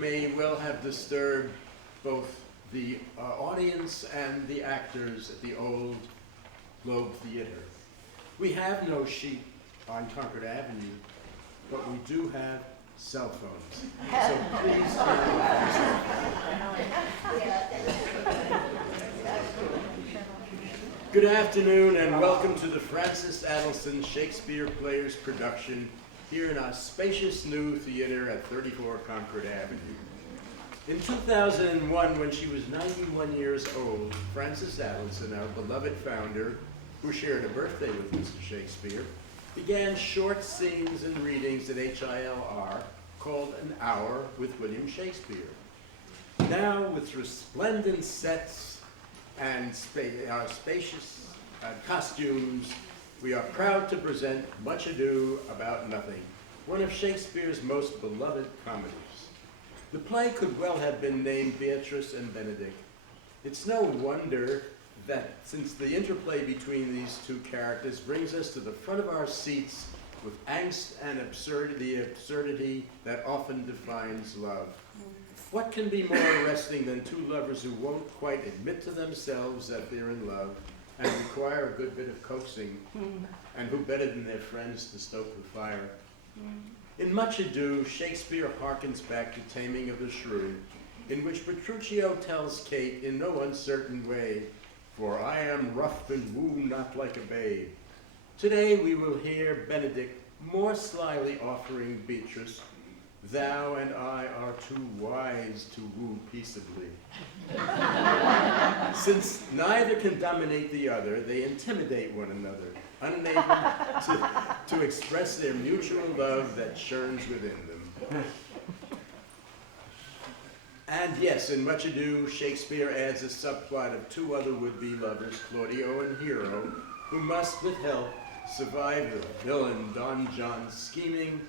may well have disturbed both the audience and the actors at the old Globe Theater. We have no sheep on Concord Avenue, but we do have cell phones. So please Good afternoon and welcome to the Francis Adelson Shakespeare Players production here in our spacious new theater at 34 Concord Avenue. In 2001, when she was 91 years old, Francis Adelson, our beloved founder, who shared a birthday with Mr. Shakespeare, began short scenes and readings at HILR called An Hour with William Shakespeare. Now, with resplendent sets and spacious costumes, we are proud to present Much Ado About Nothing, one of Shakespeare's most beloved comedies. The play could well have been named Beatrice and Benedick. It's no wonder that since the interplay between these two characters brings us to the front of our seats with angst and absurdity that often defines love. What can be more arresting than two lovers who won't quite admit to themselves that they're in love and require a good bit of coaxing, and who better than their friends to stoke the fire? In Much Ado, Shakespeare harkens back to Taming of the Shrew, in which Petruchio tells Kate in no uncertain way, "For I am rough and woo not like a babe." Today we will hear Benedick more slyly offering Beatrice, "Thou and I are too wise to woo peaceably." Since neither can dominate the other, they intimidate one another, unable to express their mutual love that churns within them. And yes, in Much Ado, Shakespeare adds a subplot of two other would-be lovers, Claudio and Hero, who must, with help, survive the villain Don John's scheming,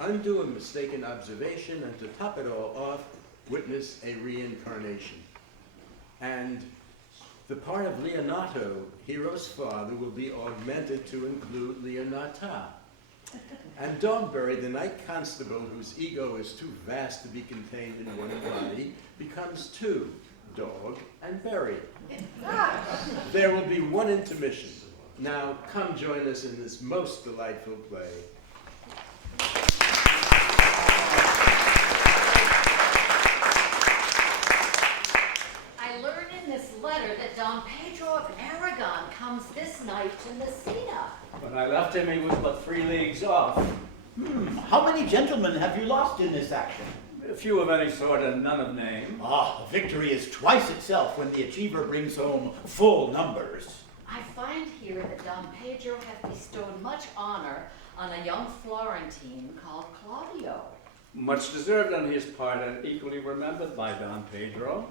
undo a mistaken observation, and to top it all off, witness a reincarnation. And the part of Leonato, Hero's father, will be augmented to include Leonata. And Dogberry, the knight constable whose ego is too vast to be contained in one body, becomes two, Dog and Berry. There will be one intermission. Now come join us in this most delightful play. I learn in this letter that Don Pedro of Aragon comes this night to Messina. When I left him, he was but 3 leagues off. How many gentlemen have you lost in this action? A few of any sort and none of name. Ah, victory is twice itself when the achiever brings home full numbers. I find here that Don Pedro hath bestowed much honor on a young Florentine called Claudio. Much deserved on his part and equally remembered by Don Pedro.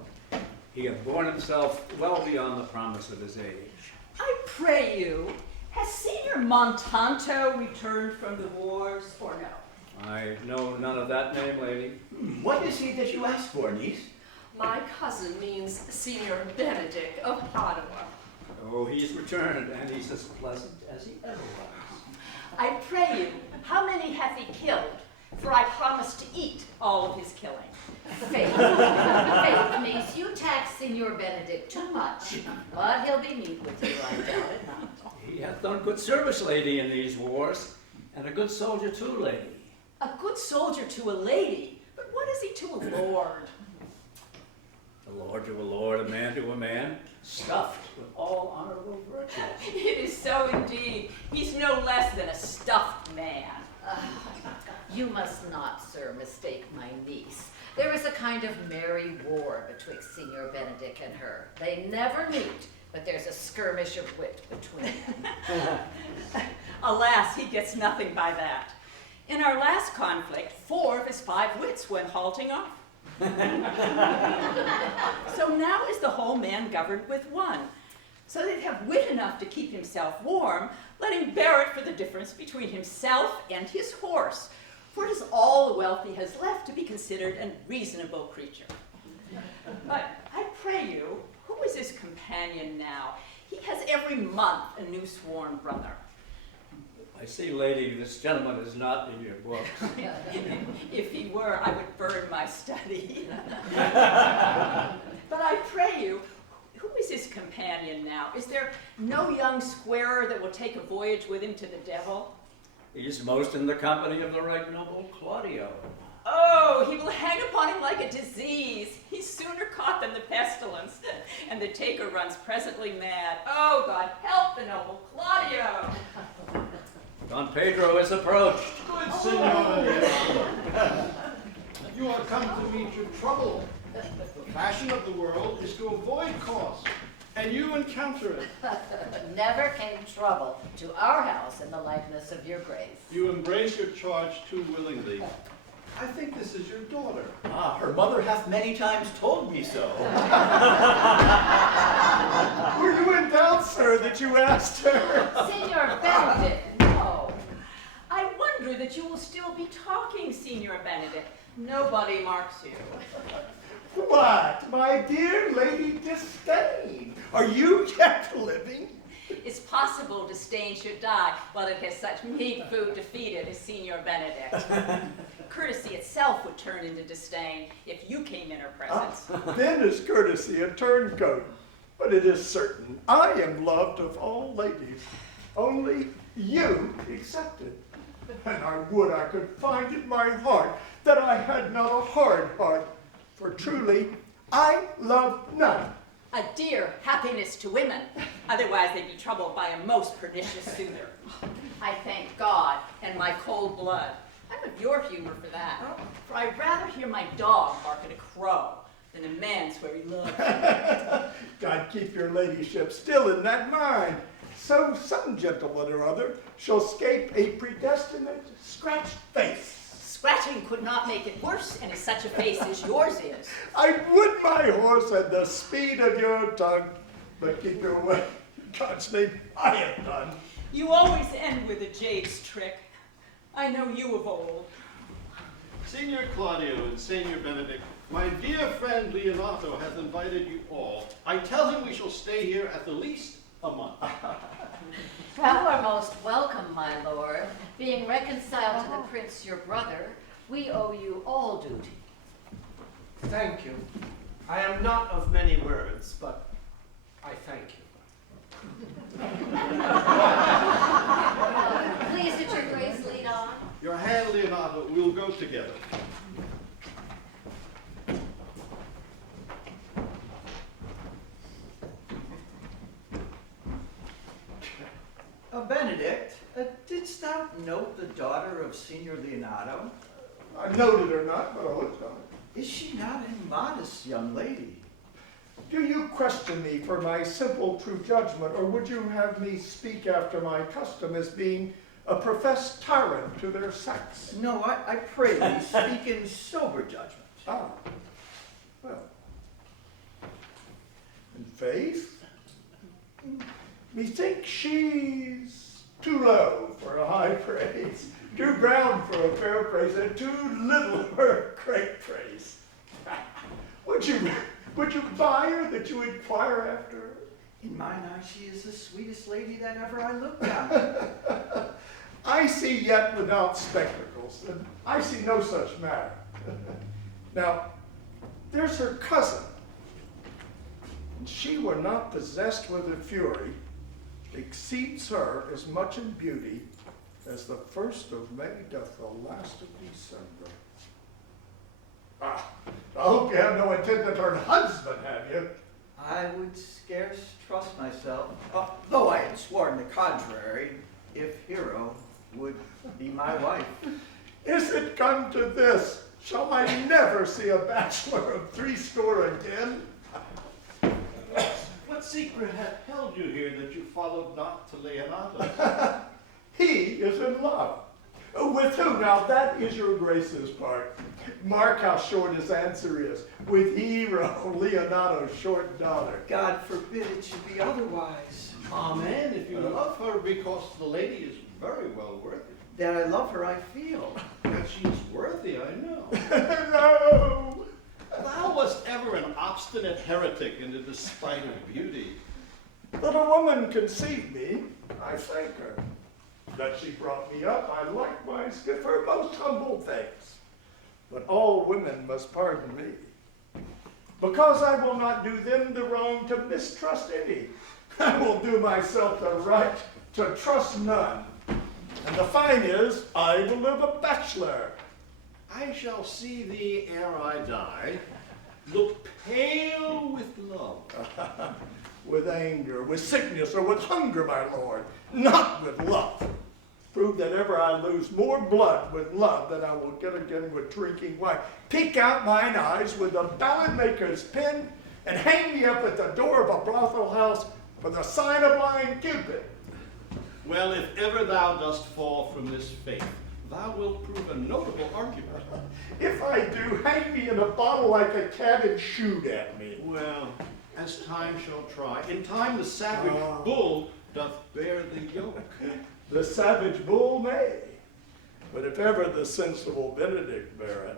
He had borne himself well beyond the promise of his age. I pray you, has Senior Montanto returned from the wars or no? I know none of that name, lady. What is he that you ask for, niece? My cousin means Senior Benedick of Padua. Oh, he's returned, and he's as pleasant as he ever was. I pray you, how many hath he killed? For I promise to eat all of his killing. Faith, niece, you tax Signor Benedick too much, but he'll be meek with you, I doubt it not. He hath done good service, lady, in these wars, and a good soldier too, lady. A good soldier to a lady, but what is he to a lord? A lord to a lord, a man to a man, stuffed with all honorable virtues. It is so indeed. He's no less than a stuffed man. You must not, sir, mistake my niece. There is a kind of merry war betwixt Signor Benedick and her. They never meet, but there's a skirmish of wit between them. Alas, he gets nothing by that. In our last conflict, 4 of his 5 wits went halting off. So now is the whole man governed with 1. So they'd have wit enough to keep himself warm, let him bear it for the difference between himself and his horse, for it is all the wealth he has left to be considered a reasonable creature. But I pray you, who is his companion now? He has every month a new sworn brother. I see, lady, this gentleman is not in your books. If he were, I would burn my study. But I pray you, who is his companion now? Is there no young squarer that will take a voyage with him to the devil? He's most in the company of the right noble Claudio. Oh, he will hang upon him like a disease. He's sooner caught than the pestilence, and the taker runs presently mad. Oh, God, help the noble Claudio! Don Pedro is approached. Good Signor, you are come to meet your trouble. The fashion of the world is to avoid cost, and you encounter it. Never came trouble to our house in the likeness of your grace. You embrace your charge too willingly. I think this is your daughter. Ah, her mother hath many times told me so. Were you in doubt, sir, that you asked her? Signor Benedict, no. I wonder that you will still be talking, Signor Benedict. Nobody marks you. What, my dear Lady Disdain? Are you yet living? It's possible Disdain should die while it has such meat food to feed it as Signor Benedict. Courtesy itself would turn into disdain if you came in her presence. Then is courtesy a turncoat, but it is certain I am loved of all ladies, only you excepted. And I would I could find in my heart that I had not a hard heart, for truly I love none. A dear happiness to women, otherwise they'd be troubled by a most pernicious suitor. I thank God and my cold blood. I'm of your humor for that, for I'd rather hear my dog bark at a crow than a man swear he loves me. God keep your ladyship still in that mind. So some gentleman or other shall scape a predestinate scratched face. Scratching could not make it worse, and is such a face as yours is. I would my horse had the speed of your tongue, but keep your way. In God's name, I am done. You always end with a jade's trick. I know you of old. Signor Claudio and Signor Benedict, my dear friend Leonato hath invited you all. I tell him we shall stay here at the least a month. You are most welcome, my lord. Being reconciled to the prince your brother, we owe you all duty. Thank you. I am not of many words, but I thank you. Please, did your grace lead on? Your hand, Leonato, we'll go together. Benedict, didst thou note the daughter of Signor Leonato? I noted her not, but I looked on it. Is she not a modest young lady? Do you question me for my simple true judgment, or would you have me speak after my custom as being a professed tyrant to their sex? No, I pray thee, speak in sober judgment. Ah, well, in faith, methinks she's too low for a high praise, too brown for a fair praise, and too little for a great praise. Would you buy her that you inquire after her? In mine eye, she is the sweetest lady that ever I looked on. I see yet without spectacles, and I see no such matter. Now, there's her cousin. And she were not possessed with a fury, exceeds her as much in beauty as the 1st of May doth the last of December. Ah, I hope you have no intent to turn husband, have you? I would scarce trust myself, though I had sworn the contrary, if Hero would be my wife. Is it come to this? Shall I never see a bachelor of 80 again? What secret hath held you here that you followed not to Leonato? He is in love. With who? Now that is your grace's part. Mark how short his answer is. With Hero, Leonato's short daughter. God forbid it should be otherwise. Amen, if you love her, because the lady is very well worthy. That I love her, I feel. That she is worthy, I know. No! Thou wast ever an obstinate heretic in the despite of beauty. That a woman conceived me, I thank her. that she brought me up, I likewise give her most humble thanks. But all women must pardon me, because I will not do them the wrong to mistrust any. I will do myself the right to trust none. And the fine is, I will live a bachelor. I shall see thee ere I die, look pale with love. With anger, with sickness, or with hunger, my lord, not with love. Prove that ever I lose more blood with love than I will get again with drinking wine. Pick out mine eyes with a ballad maker's pen, and hang me up at the door of a brothel house for the sign of blind Cupid. Well, if ever thou dost fall from this faith, thou wilt prove a notable argument. If I do, hang me in a bottle like a cat and shoot at me. Well, as time shall try, in time the savage bull doth bear the yoke. The savage bull may, but if ever the sensible Benedict bear it,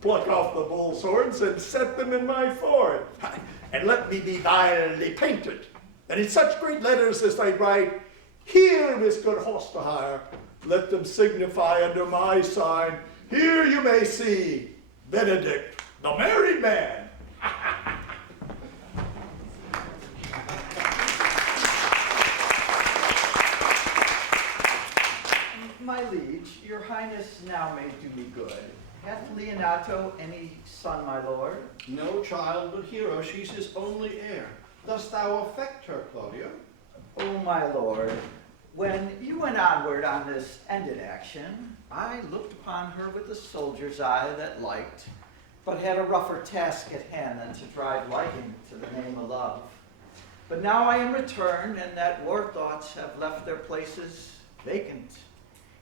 pluck off the bull's horns and set them in my forehead, and let me be vilely painted, and in such great letters as they write, here is good horse to hire, let them signify under my sign, here you may see Benedict, the married man. My liege, your highness now may do me good. Hath Leonato any son, my lord? No child but Hero, she's his only heir. Dost thou affect her, Claudio? Oh, my lord, when you went onward on this ended action, I looked upon her with a soldier's eye that liked, but had a rougher task at hand than to drive liking to the name of love. But now I am returned, and that war thoughts have left their places vacant.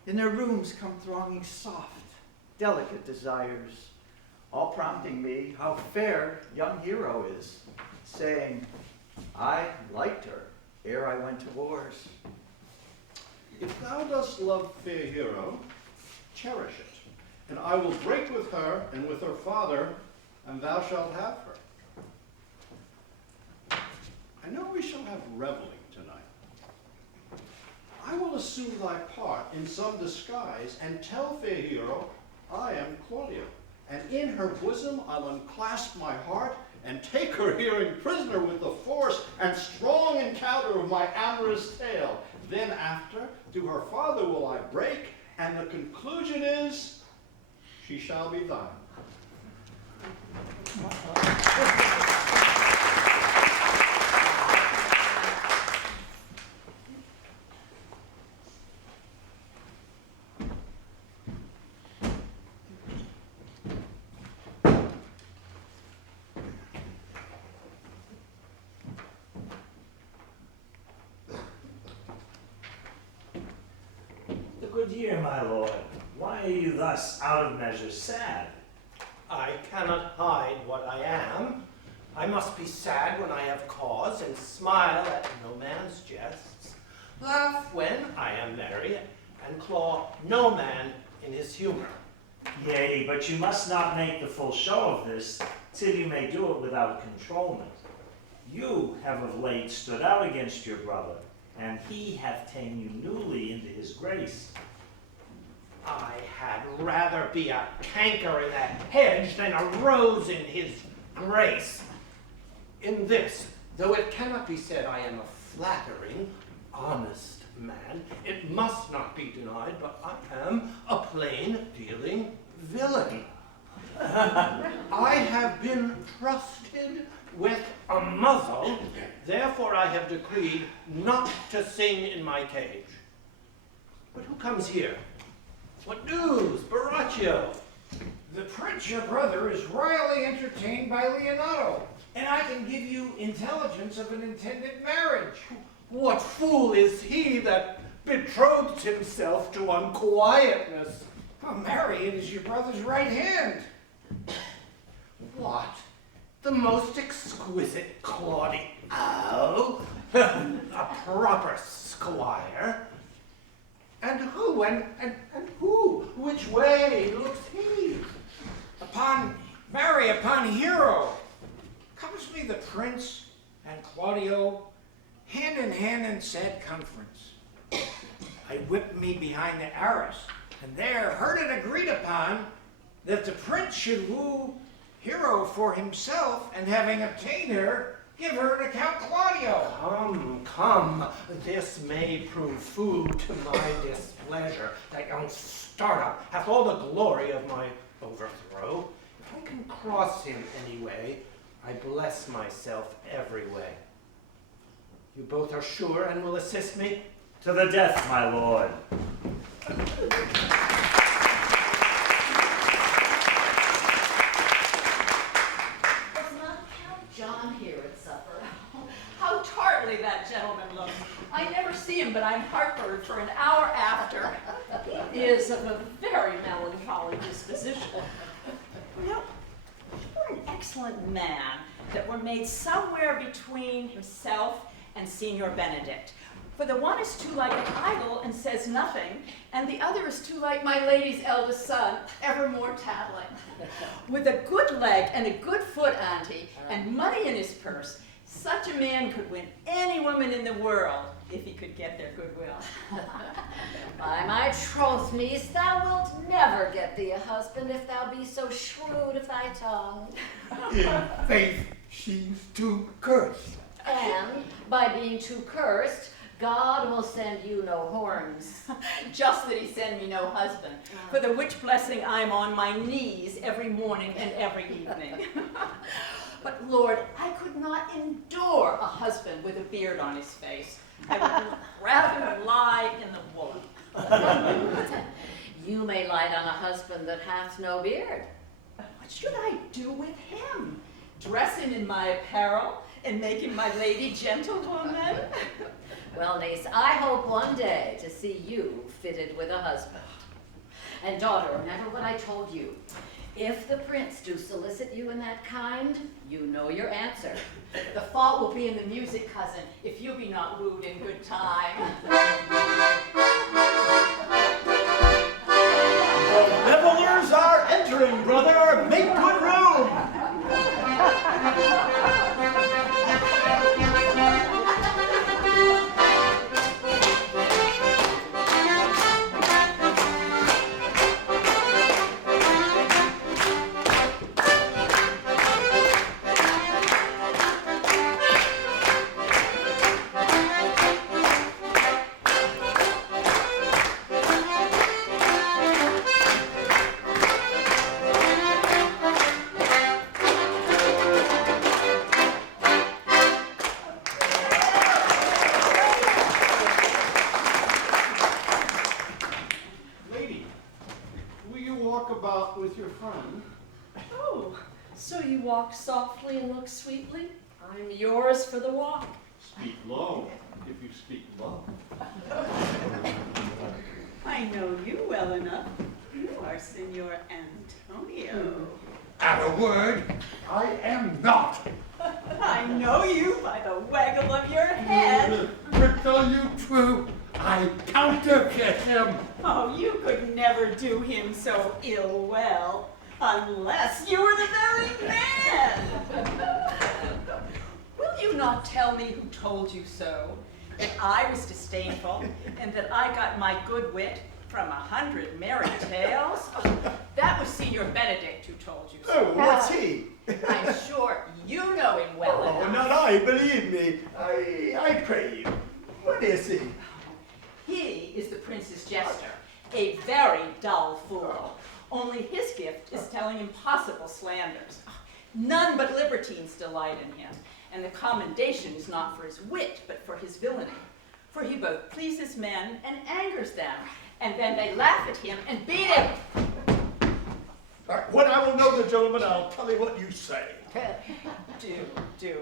In their rooms come thronging soft, delicate desires, all prompting me how fair young Hero is, saying, I liked her ere I went to wars. If thou dost love fair Hero, cherish it, and I will break with her and with her father, and thou shalt have her. I know we shall have reveling tonight. I will assume thy part in some disguise, and tell fair Hero I am Claudio, and in her bosom I'll unclasp my heart, and take her here in prisoner with the force and strong encounter of my amorous tale. Then after, to her father will I break, and the conclusion is, she shall be thine. Good year, my lord. Why are you thus out of measure sad? I cannot hide what I am. I must be sad when I have cause, and smile at no man's jests, laugh when I am merry, and claw no man in his humor. Yea, but you must not make the full show of this, till you may do it without controlment. You have of late stood out against your brother, and he hath ta'en you newly into his grace. I had rather be a canker in a hedge than a rose in his grace. In this, though it cannot be said I am a flattering, honest man, it must not be denied, but I am a plain-dealing villain. I have been trusted with a muzzle, therefore I have decreed not to sing in my cage. But who comes here? What news, Baraccio? The prince, your brother, is royally entertained by Leonato, and I can give you intelligence of an intended marriage. What fool is he that betrothed himself to unquietness? Oh, marry, it is your brother's right hand. What? The most exquisite Claudio? A proper squire? And who, and who? Which way looks he? Marry upon Hero. Comes me the prince and Claudio hand in hand in sad conference. I whipped me behind the arras, and there heard it agreed upon that the prince should woo Hero for himself, and having obtained her, give her to Count Claudio. Come, this may prove food to my displeasure. That young startup hath all the glory of my overthrow. If I can cross him anyway, I bless myself every way. You both are sure and will assist me? To the death, my lord. John here at supper. How tartly that gentleman looks. I never see him, but I'm heartburn for an hour after. He is of a very melancholy disposition. You know, what an excellent man that were made somewhere between himself and Signor Benedict. For the one is too like an idol and says nothing, and the other is too like my lady's eldest son, evermore tattling. With a good leg and a good foot, auntie, and money in his purse, such a man could win any woman in the world if he could get their goodwill. By my troth, niece, thou wilt never get thee a husband if thou be so shrewd of thy tongue. In faith, she's too cursed. And by being too cursed, God will send you no horns. Just that he send me no husband, for the which blessing I'm on my knees every morning and every evening. But Lord, I could not endure a husband with a beard on his face. I would rather lie in the woolen. You may light on a husband that hath no beard. What should I do with him? Dress him in my apparel and make him my lady gentlewoman? Well, niece, I hope one day to see you fitted with a husband. And daughter, remember what I told you. If the prince do solicit you in that kind, you know your answer. The fault will be in the music, cousin, if you be not wooed in good time. The revelers are entering, brother. Make good room. Lady, will you walk about with your friend? Oh, so you walk softly and look sweetly? I'm yours for the walk. Speak low, if you speak low. I know you well enough. You are Senor Antonio. At a word, I am not. I know you by the waggle of your head. To tell you true, I counterfeit him. Oh, you could never do him so ill well, unless you were the very man. Will you not tell me who told you so? That I was disdainful, and that I got my good wit from 100 merry tales? Oh, that was Signor Benedict who told you so. Oh, what's he? I'm sure you know him well Oh, enough. not I, believe me. I pray you. What is he? He is the prince's jester, a very dull fool. Only his gift is telling impossible slanders. None but libertines delight in him, and the commendation is not for his wit, but for his villainy. For he both pleases men and angers them, and then they laugh at him and beat him. When I will know the gentleman, I'll tell you what you say. Do.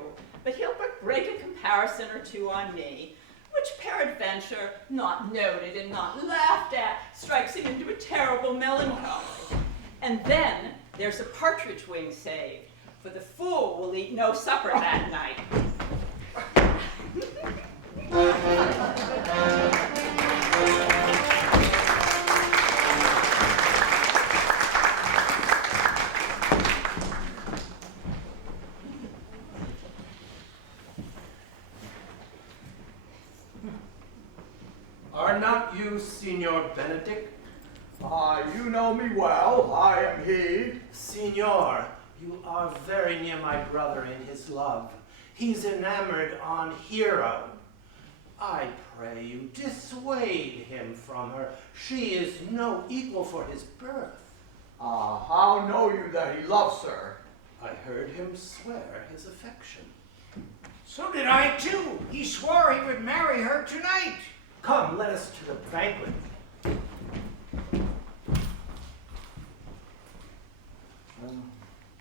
But he'll but break a comparison or two on me, which peradventure, not noted and not laughed at, strikes him into a terrible melancholy. And then there's a partridge wing saved, for the fool will eat no supper that night. Are not you Signor Benedict? You know me well. I am he. Signor, you are very near my brother in his love. He's enamored on Hero. I pray you dissuade him from her. She is no equal for his birth. How know you that he loves her? I heard him swear his affection. So did I too. He swore he would marry her tonight. Come, let us to the banquet.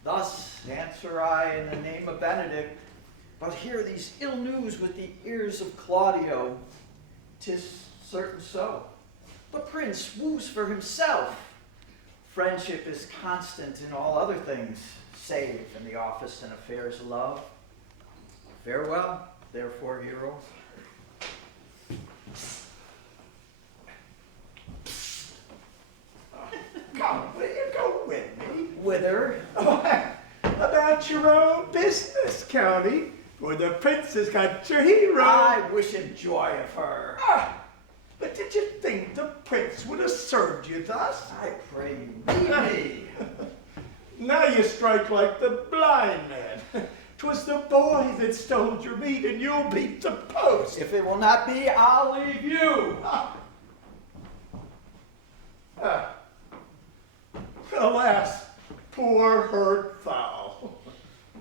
Thus answer I in the name of Benedict, but hear these ill news with the ears of Claudio. 'Tis certain so. The prince woos for himself. Friendship is constant in all other things, save in the office and affairs of love. Farewell, therefore, hero. Come, will you go with me? Whither? About your own business, County, for the prince has got your hero. I wish him joy of her. But did you think the prince would have served you thus? I pray you, leave me. Now you strike like the blind man. 'Twas the boy that stole your meat, and you'll beat the post. If it will not be, I'll leave you. Alas, poor hurt fowl.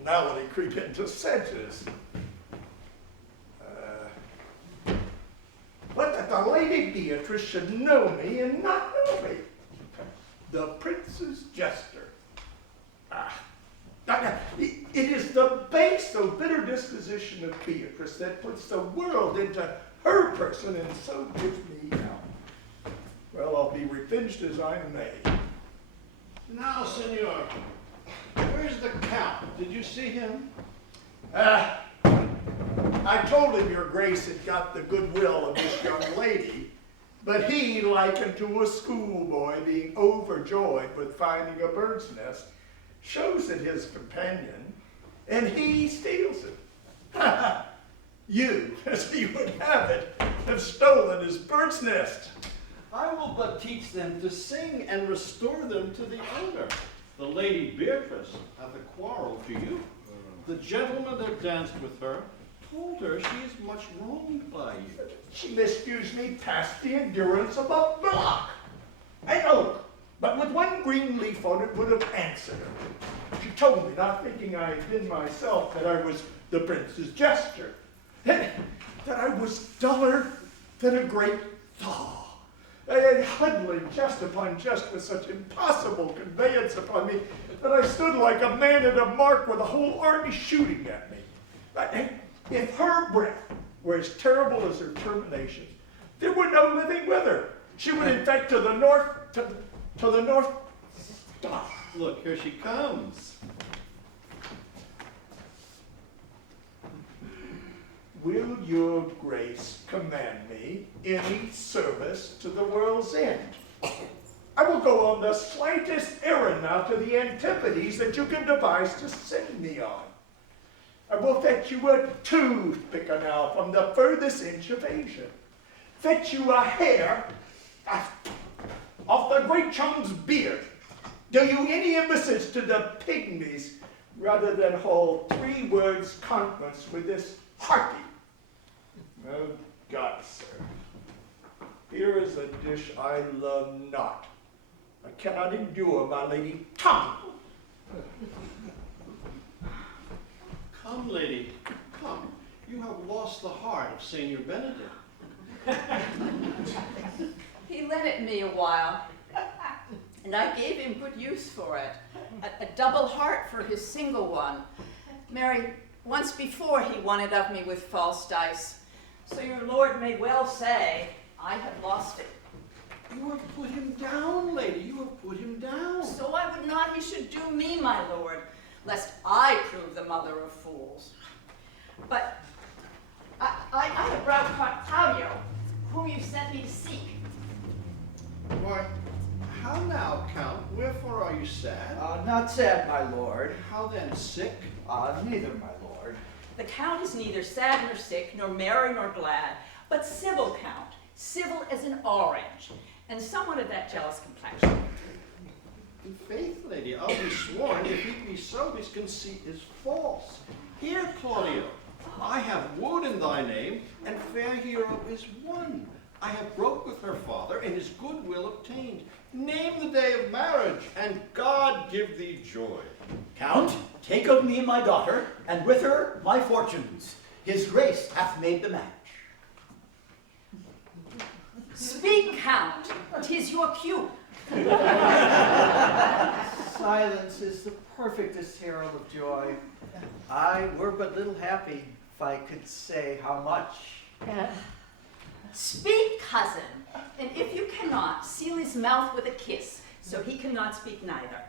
Now will he creep into sedges. But that the Lady Beatrice should know me and not know me. The prince's jester. It is the base, though bitter disposition of Beatrice that puts the world into her person, and so gives me out. Well, I'll be revenged as I may. Now, senor, where's the count? Did you see him? I told him your grace had got the goodwill of this young lady, but he, like unto a schoolboy being overjoyed with finding a bird's nest, shows it his companion, and he steals it. You, as he would have it, have stolen his bird's nest. I will but teach them to sing and restore them to the owner. The Lady Beatrice hath a quarrel to you. The gentleman that danced with her told her she is much wronged by you. She misused me past the endurance of a block. An oak, but with one green leaf on it would have answered her. She told me, not thinking I had been myself, that I was the prince's jester, that I was duller than a great thaw. And huddling just upon just with such impossible conveyance upon me that I stood like a man at a mark with a whole army shooting at me. If her breath were as terrible as her terminations, there were no living with her. She would infect to the north, to the north. Look, here she comes. Will your grace command me any service to the world's end? I will go on the slightest errand now to the Antipodes that you can devise to send me on. I will fetch you a toothpick now from the furthest inch of Asia. Fetch you a hair off the great chum's beard. Do you any embassies to the pygmies rather than hold 3 words conference with this harpy? Oh, God, sir. Here is a dish I love not. I cannot endure my lady tongue. Come, lady, come. You have lost the heart of Senor Benedict. He lent it me a while, and I gave him good use for it. A double heart for his single one. Marry, once before he won it of me with false dice. So your lord may well say, I have lost it. You have put him down, lady. You have put him down. So I would not he should do me, my lord, lest I prove the mother of fools. But I have brought Claudio, whom you sent me to seek. Why, how now, Count? Wherefore are you sad? Not sad, my lord. How then, sick? Neither, my lord. The count is neither sad nor sick, nor merry nor glad, but civil count, civil as an orange, and somewhat of that jealous complexion. In faith, lady, I'll be sworn, if he be so, his conceit is false. Here, Claudio, I have wooed in thy name, and fair hero is won. I have broke with her father, and his goodwill obtained. Name the day of marriage, and God give thee joy. Count, take of me my daughter, and with her my fortunes. His grace hath made the match. Speak, Count, 'tis your cue. Silence is the perfectest herald of joy. I were but little happy if I could say how much. Speak, cousin, and if you cannot, seal his mouth with a kiss, so he cannot speak neither.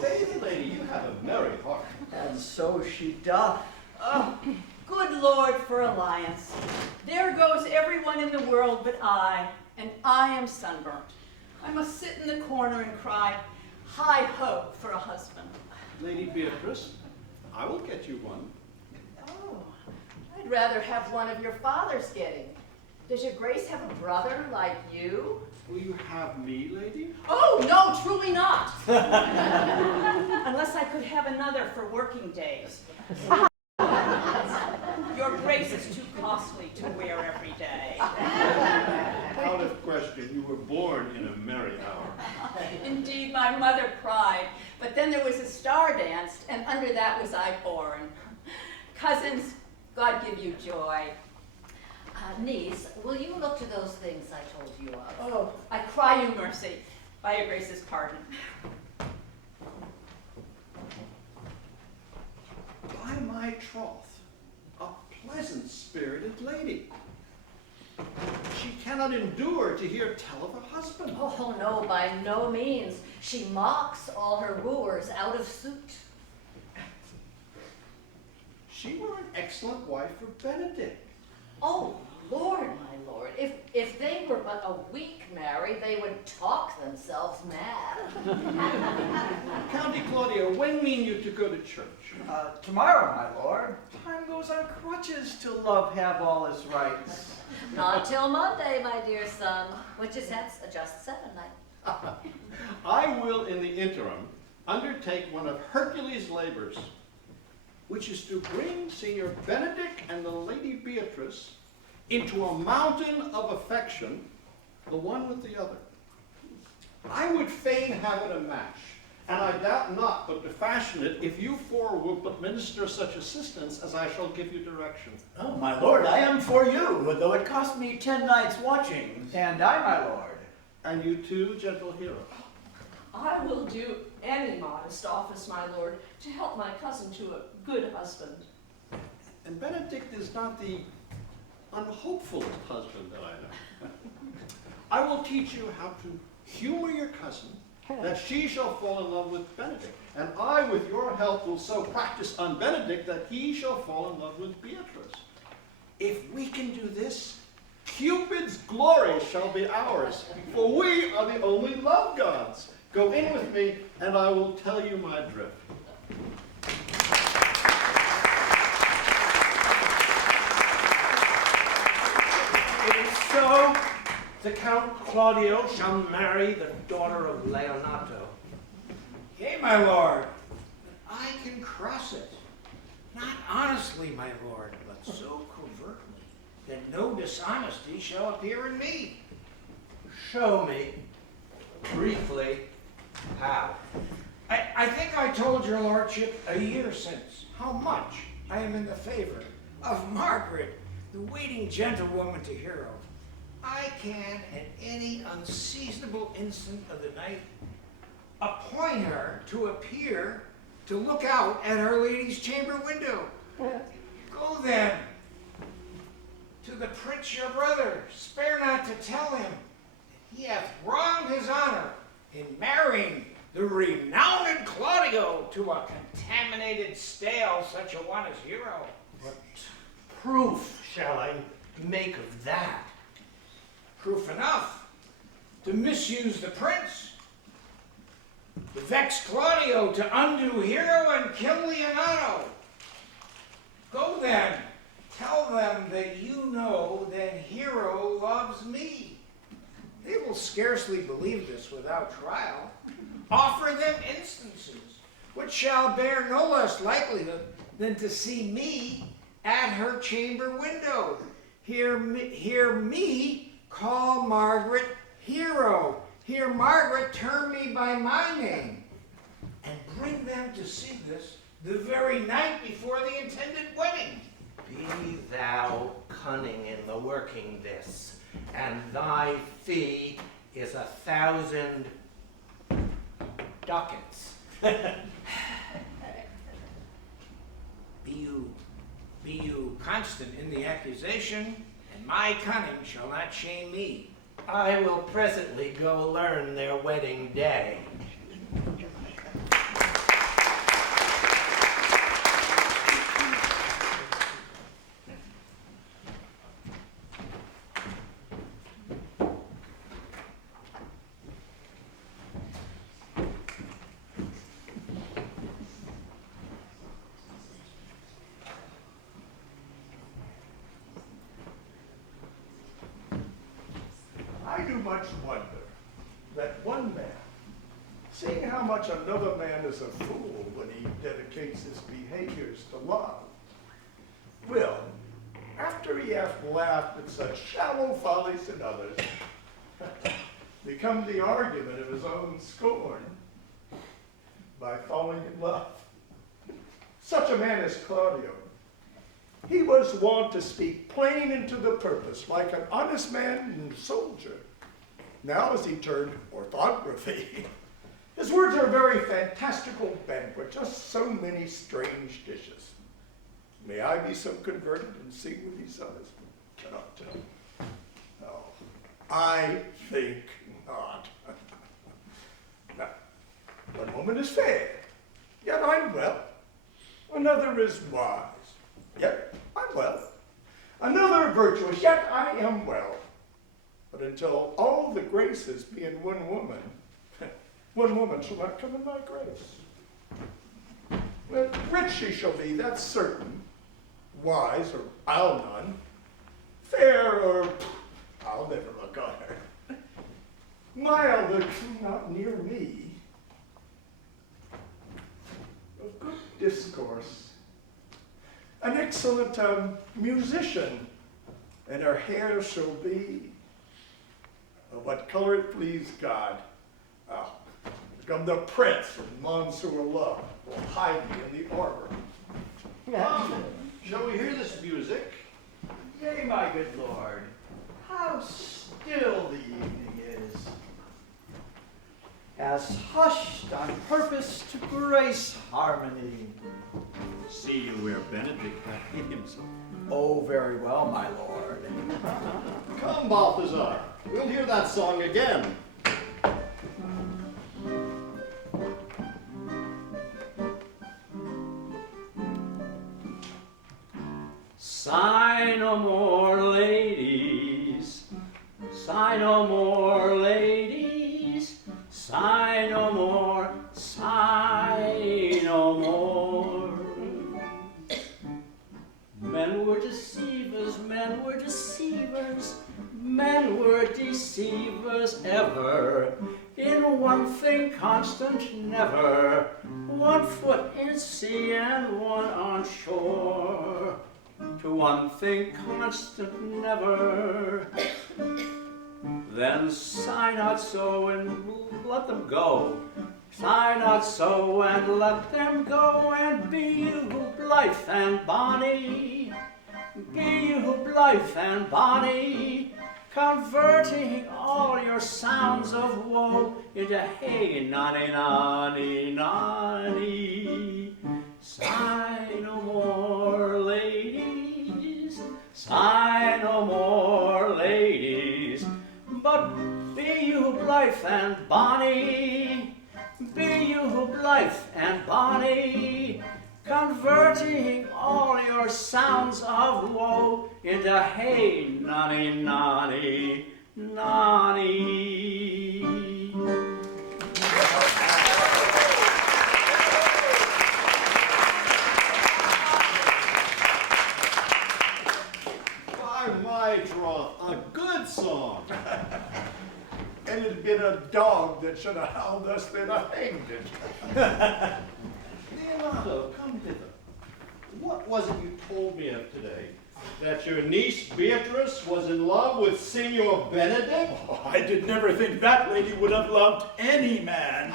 Faith, lady, you have a merry heart. And so she doth. Oh, good Lord for alliance. There goes everyone in the world but I, and I am sunburnt. I must sit in the corner and cry, hi ho for a husband. Lady Beatrice, I will get you one. Oh, I'd rather have one of your father's getting. Does your grace have a brother like you? Will you have me, lady? Oh, no, truly not. Unless I could have another for working days. Your grace is too costly to wear every day. Out of question, you were born in a merry hour. Indeed, my mother cried, but then there was a star danced, and under that was I born. Cousins, God give you joy. Niece, will you look to those things I told you of? Oh, I cry you mercy, by your grace's pardon. By my troth, a pleasant-spirited lady. She cannot endure to hear tell of her husband. Oh, no, by no means. She mocks all her wooers out of suit. She were an excellent wife for Benedict. Oh, Lord, my lord, if they were but a week married, they would talk themselves mad. County Claudio, when mean you to go to church? Tomorrow, my lord. Time goes on crutches till love have all his rights. Not till Monday, my dear son, which is hence a just 7 night. I will, in the interim, undertake one of Hercules' labors, which is to bring Senior Benedict and the Lady Beatrice into a mountain of affection, the one with the other. I would fain have it a match, and I doubt not but to fashion it, if you four will but minister such assistance as I shall give you direction. Oh, my lord, I am for you, though it cost me 10 nights' watching. And I, my lord. And you too, gentle hero. I will do any modest office, my lord, to help my cousin to a good husband. And Benedict is not the unhopefulest husband that I know. I will teach you how to humor your cousin, that she shall fall in love with Benedict. And I, with your help, will so practice on Benedict that he shall fall in love with Beatrice. If we can do this, Cupid's glory shall be ours, for we are the only love gods. Go in with me, and I will tell you my drift. It is so, the Count Claudio shall marry the daughter of Leonato. Yea, my lord, I can cross it. Not honestly, my lord, but so covertly that no dishonesty shall appear in me. Show me, briefly, how. I think I told your lordship a year since how much I am in the favor of Margaret, the waiting gentlewoman to Hero. I can, at any unseasonable instant of the night, appoint her to appear to look out at her lady's chamber window. Go then to the prince your brother, spare not to tell him that he hath wronged his honor in marrying the renowned Claudio to a contaminated stale such a one as Hero. What proof shall I make of that? Proof enough to misuse the prince, to vex Claudio, to undo Hero and kill Leonato. Go then, tell tell them that you know that Hero loves me. They will scarcely believe this without trial. Offer them instances, which shall bear no less likelihood than to see me at her chamber window. Hear me call Margaret Hero. Hear Margaret term me by my name. And bring them to see this the very night before the intended wedding. Be thou cunning in the working this, and thy fee is 1,000 ducats. Be you constant in the accusation, and my cunning shall not shame me. I will presently go learn their wedding day. I do much wonder that one man, seeing how much another man is a fool when he dedicates his behaviors to love, will, after he hath laughed at such shallow follies in others, become the argument of his own scorn by falling in love. Such a man as Claudio. He was wont to speak plain and to the purpose, like an honest man and soldier. Now as he turned orthography, his words are a very fantastical banquet, just so many strange dishes. May I be so converted and sing with these others? Cannot tell. No, I think not. Now, one woman is fair, yet I'm well. Another is wise, yet I'm well. Another virtuous, yet I am well. But until all the graces be in one woman shall not come in my grace. Well, rich she shall be, that's certain. Wise, or I'll none. Fair, or I'll never look on her. Mild, or not near me. Of good discourse. An excellent musician, and her hair shall be of what color it please God. Become the prince of Monsieur Love, will hide me in the arbor. Shall we hear this music? Yea, my good lord, how still the evening is. As hushed on purpose to grace harmony. See you where Benedict hath hid himself. Oh, very well, my lord. Come, Balthazar, we'll hear that song again. Sigh no more, ladies. Sigh no more, ladies. Sigh no more. Sigh no more. Men were deceivers, men were deceivers, men were deceivers ever. In one thing constant never, one foot in sea and one on shore. To one thing constant never. Then sigh not so and let them go. Sigh not so and let them go, and be you blithe and bonny. Be you blithe and bonny, converting all your sounds of woe into hey nonny nonny nonny. Sigh no more, ladies. Sigh no more, ladies. But be you blithe and bonny. Be you blithe and bonny, converting all your sounds of woe into hey nonny nonny nonny. I troth, a good song. And it'd been a dog that should have howled us than I hanged it. Leonardo, come hither. What was it you told me of today? That your niece Beatrice was in love with Signor Benedict? Oh, I did never think that lady would have loved any man.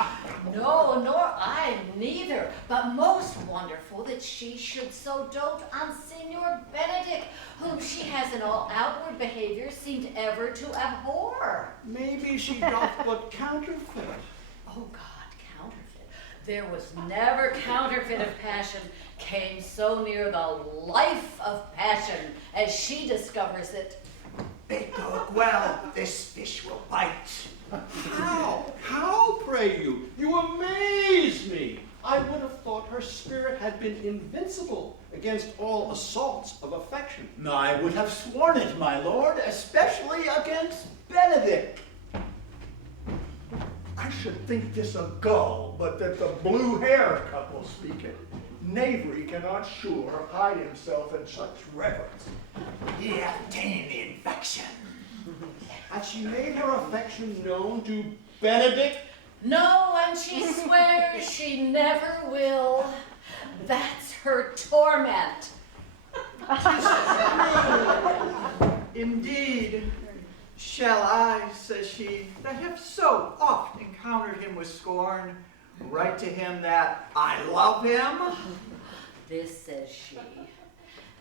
No, nor I neither. But most wonderful that she should so dote on Signor Benedict, whom she has in all outward behavior seemed ever to abhor. Maybe she doth but counterfeit. Oh God, counterfeit. There was never counterfeit of passion came so near the life of passion as she discovers it. Bake dog, well, this fish will bite. How? How, pray you? You amaze me. I would have thought her spirit had been invincible against all assaults of affection. I would have sworn it, my lord, especially against Benedict. I should think this a gull, but that the blue hair couple speak it. Knavery cannot sure hide himself in such reverence. He hath ta'en the infection. Has she made her affection known to Benedict? No, and she swears she never will. That's her torment. Indeed, shall I, says she, that have so oft encountered him with scorn, write to him that I love him? This says she.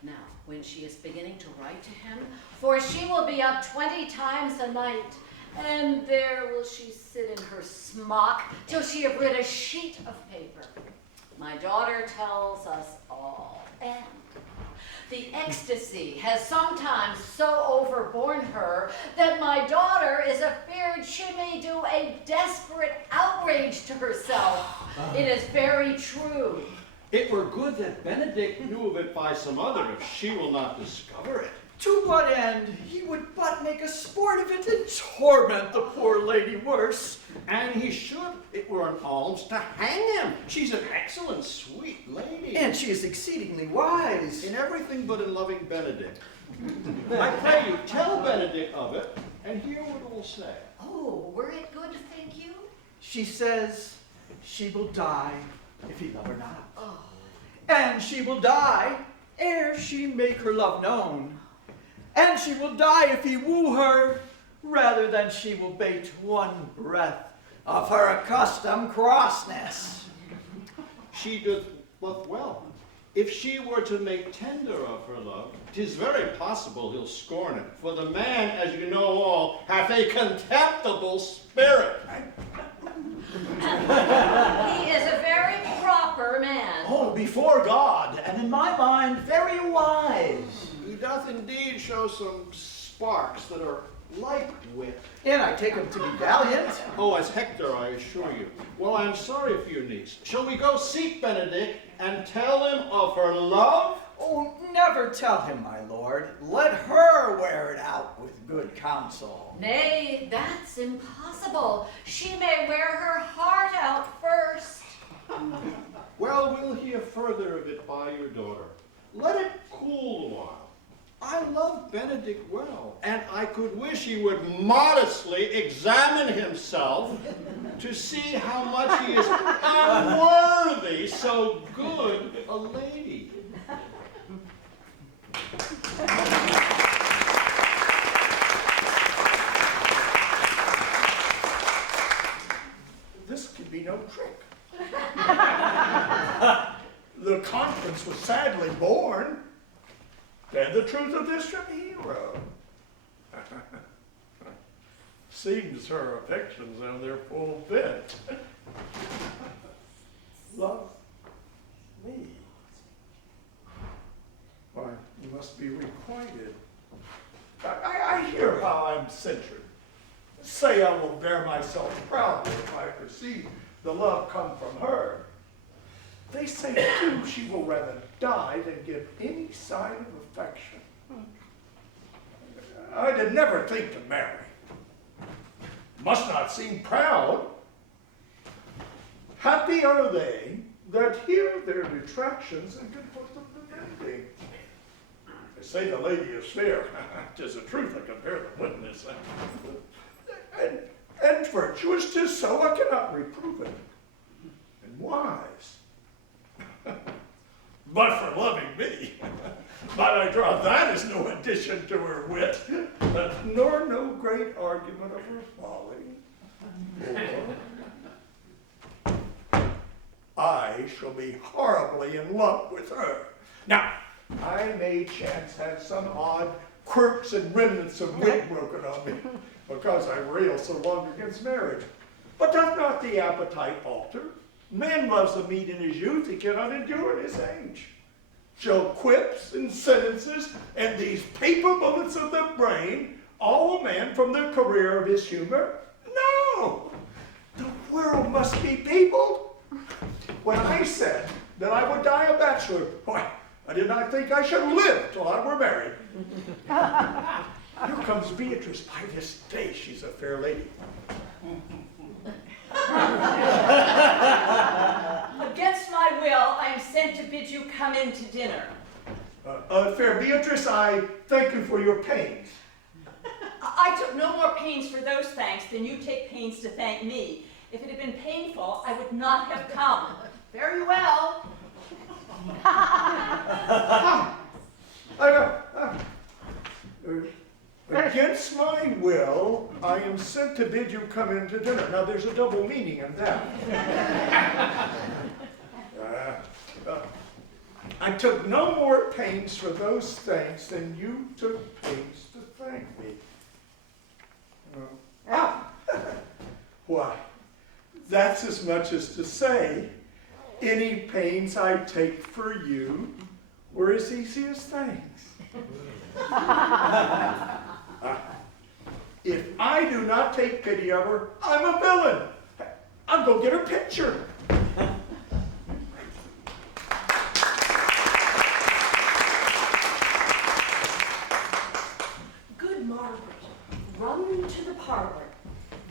Now, when she is beginning to write to him, for she will be up 20 times a night, and there will she sit in her smock till she have read a sheet of paper. My daughter tells us all, and the ecstasy has sometimes so overborne her that my daughter is afeard she may do a desperate outrage to herself. It is very true. It were good that Benedict knew of it by some other, if she will not discover it. To what end? He would but make a sport of it and torment the poor lady worse. And he should. It were an alms to hang him. She's an excellent, sweet lady. And she is exceedingly wise. In everything but in loving Benedict. I pray you, tell Benedict of it, and hear what it will say. Oh, were it good, think you? She says she will die if he love her not. Oh. And she will die ere she make her love known. And she will die if he woo her, rather than she will bate one breath of her accustomed crossness. She doth but well. If she were to make tender of her love, 'tis very possible he'll scorn it. For the man, as you know all, hath a contemptible spirit. He is a very proper man. Oh, before God, and in my mind, very wise. He doth indeed show some sparks that are like wit. And I take him to be valiant. Oh, as Hector, I assure you. Well, I'm sorry for your niece. Shall we go seek Benedict and tell him of her love? Oh, never tell him, my lord. Let her wear it out with good counsel. Nay, that's impossible. She may wear her heart out first. Well, we'll hear further of it by your daughter. Let it cool a while. I love Benedict well, and I could wish he would modestly examine himself to see how much he is unworthy so good a lady. This could be no trick. The conference was sadly born. And the truth of this from hero. Seems her affections on their full bent. Love me. Why, you must be requited. I hear how I'm censured. Say I will bear myself proudly if I perceive the love come from her. They say, too, she will rather die than give any sign of affection. I did never think to marry. Must not seem proud. Happy are they that hear their detractions and can put them to mending. say the lady is fair. 'Tis the truth, I can bear the witness. And virtuous 'tis so, I cannot reprove it. And wise. But for loving me. But I draw that as no addition to her wit, nor no great argument of her folly. For I shall be horribly in love with her. Now, I may chance have some odd quirks and remnants of wit broken on me, because I rail so long against marriage. But doth not the appetite alter? Man loves a meat in his youth he cannot endure in his age. Shall quips and sentences and these paper bullets of the brain awe a man from the career of his humor? No! The world must be peopled. When I said that I would die a bachelor, why, I did not think I should live till I were married. Here comes Beatrice by this day. She's a fair lady. Against my will, I am sent to bid you come in to dinner. Fair Beatrice, I thank you for your pains. I took no more pains for those thanks than you take pains to thank me. If it had been painful, I would not have come. Very well. Against my will, I am sent to bid you come in to dinner. Now, there's a double meaning in that. I took no more pains for those things than you took pains to thank me. Why, that's as much as to say, any pains I take for you were as easy as thanks. If I do not take pity of her, I'm a villain. I'll go get her picture. Good Margaret, run to the parlor.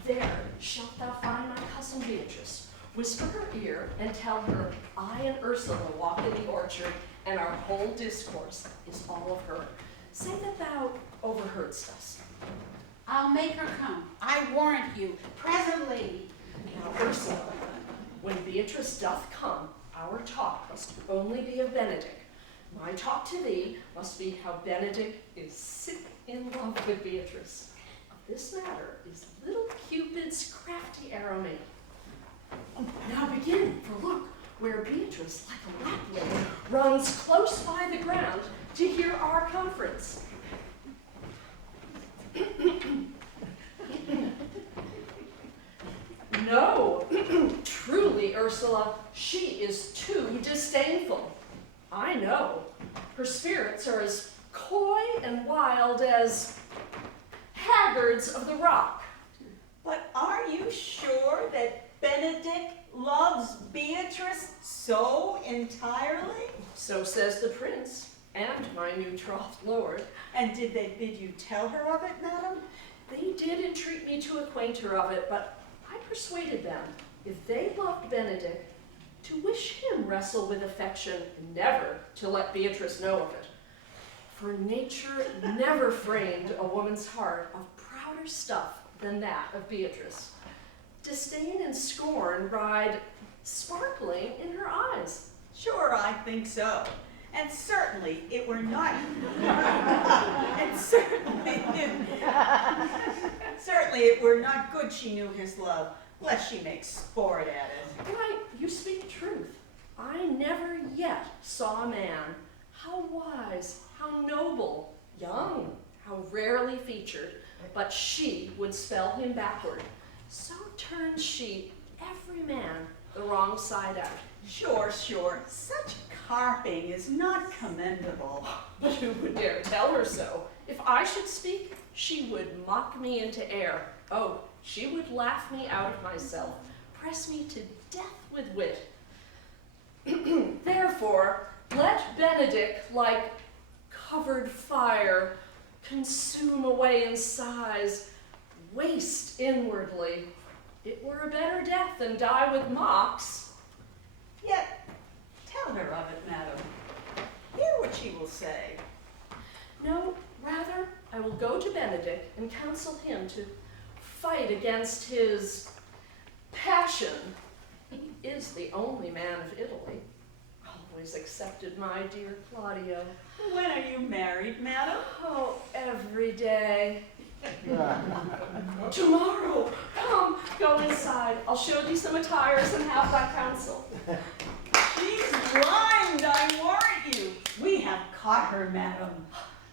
There shalt thou find my cousin Beatrice. Whisper her ear and tell her I and Ursula walk in the orchard, and our whole discourse is all of her. Say that thou overheardst us. I'll make her come. I warrant you, presently. Now, Ursula, when Beatrice doth come, our talk must only be of Benedick. My talk to thee must be how Benedick is sick in love with Beatrice. Of this matter is little Cupid's crafty arrow made. Now begin, for look, where Beatrice, like a lapwing, runs close by the ground to hear our conference. No, truly, Ursula, she is too disdainful. I know. Her spirits are as coy and wild as haggards of the rock. But are you sure that Benedick loves Beatrice so entirely? So says the prince and my new betrothed lord. And did they bid you tell her of it, madam? They did entreat me to acquaint her of it, but I persuaded them, if they loved Benedick, to wish him wrestle with affection, never to let Beatrice know of it. For nature never framed a woman's heart of prouder stuff than that of Beatrice. Disdain and scorn ride sparkling in her eyes. Sure, I think so. And certainly it were not. And certainly it were not good she knew his love, lest she make sport at it. Why, you speak truth. I never yet saw a man, how wise, how noble, young, how rarely featured, but she would spell him backward. So turns she every man the wrong side out. Sure. Such carping is not commendable. But who would dare tell her so? If I should speak, she would mock me into air. Oh, she would laugh me out of myself, press me to death with wit. Therefore, let Benedick, like covered fire, consume away in sighs, waste inwardly. It were a better death than die with mocks. Yet, tell her of it, madam. Hear what she will say. go to Benedict and counsel him to fight against his passion. He is the only man of Italy. Always accepted my dear Claudio. When are you married, madam? Oh, every day. Tomorrow. Come, go inside. I'll show thee some attires and have thy counsel. She's blind, I warrant you. We have caught her, madam.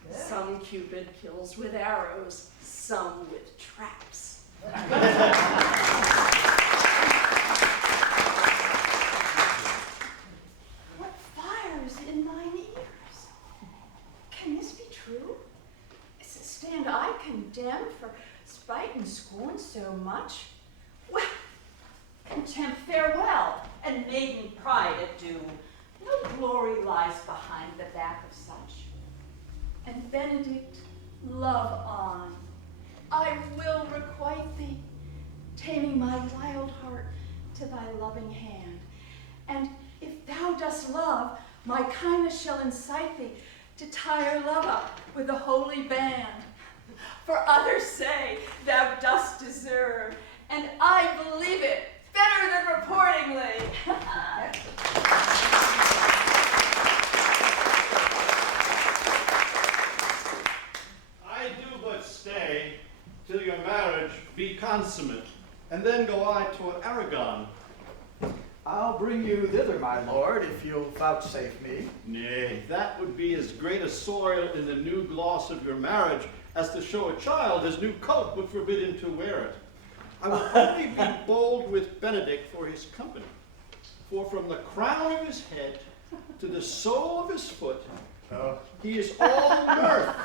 Some Cupid kills with arrows, some with traps. What fires in mine ears? Can this be true? Stand I condemned for spite and scorn so much? Well, contempt farewell, and maiden pride adieu. No glory lies behind the back of such. And Benedict, love on. I will requite thee, taming my wild heart to thy loving hand. And if thou dost love, my kindness shall incite thee to tie your love up with a holy band. For others say thou dost deserve, and I believe it better than reportingly. I do but stay till your marriage be consummate, and then go I toward Aragon. I'll bring you thither, my lord, if you'll vouchsafe me. Nay, that would be as great a soil in the new gloss of your marriage as to show a child his new coat would forbid him to wear it. I will only be bold with Benedict for his company, for from the crown of his head to the sole of his foot, he is all mirth.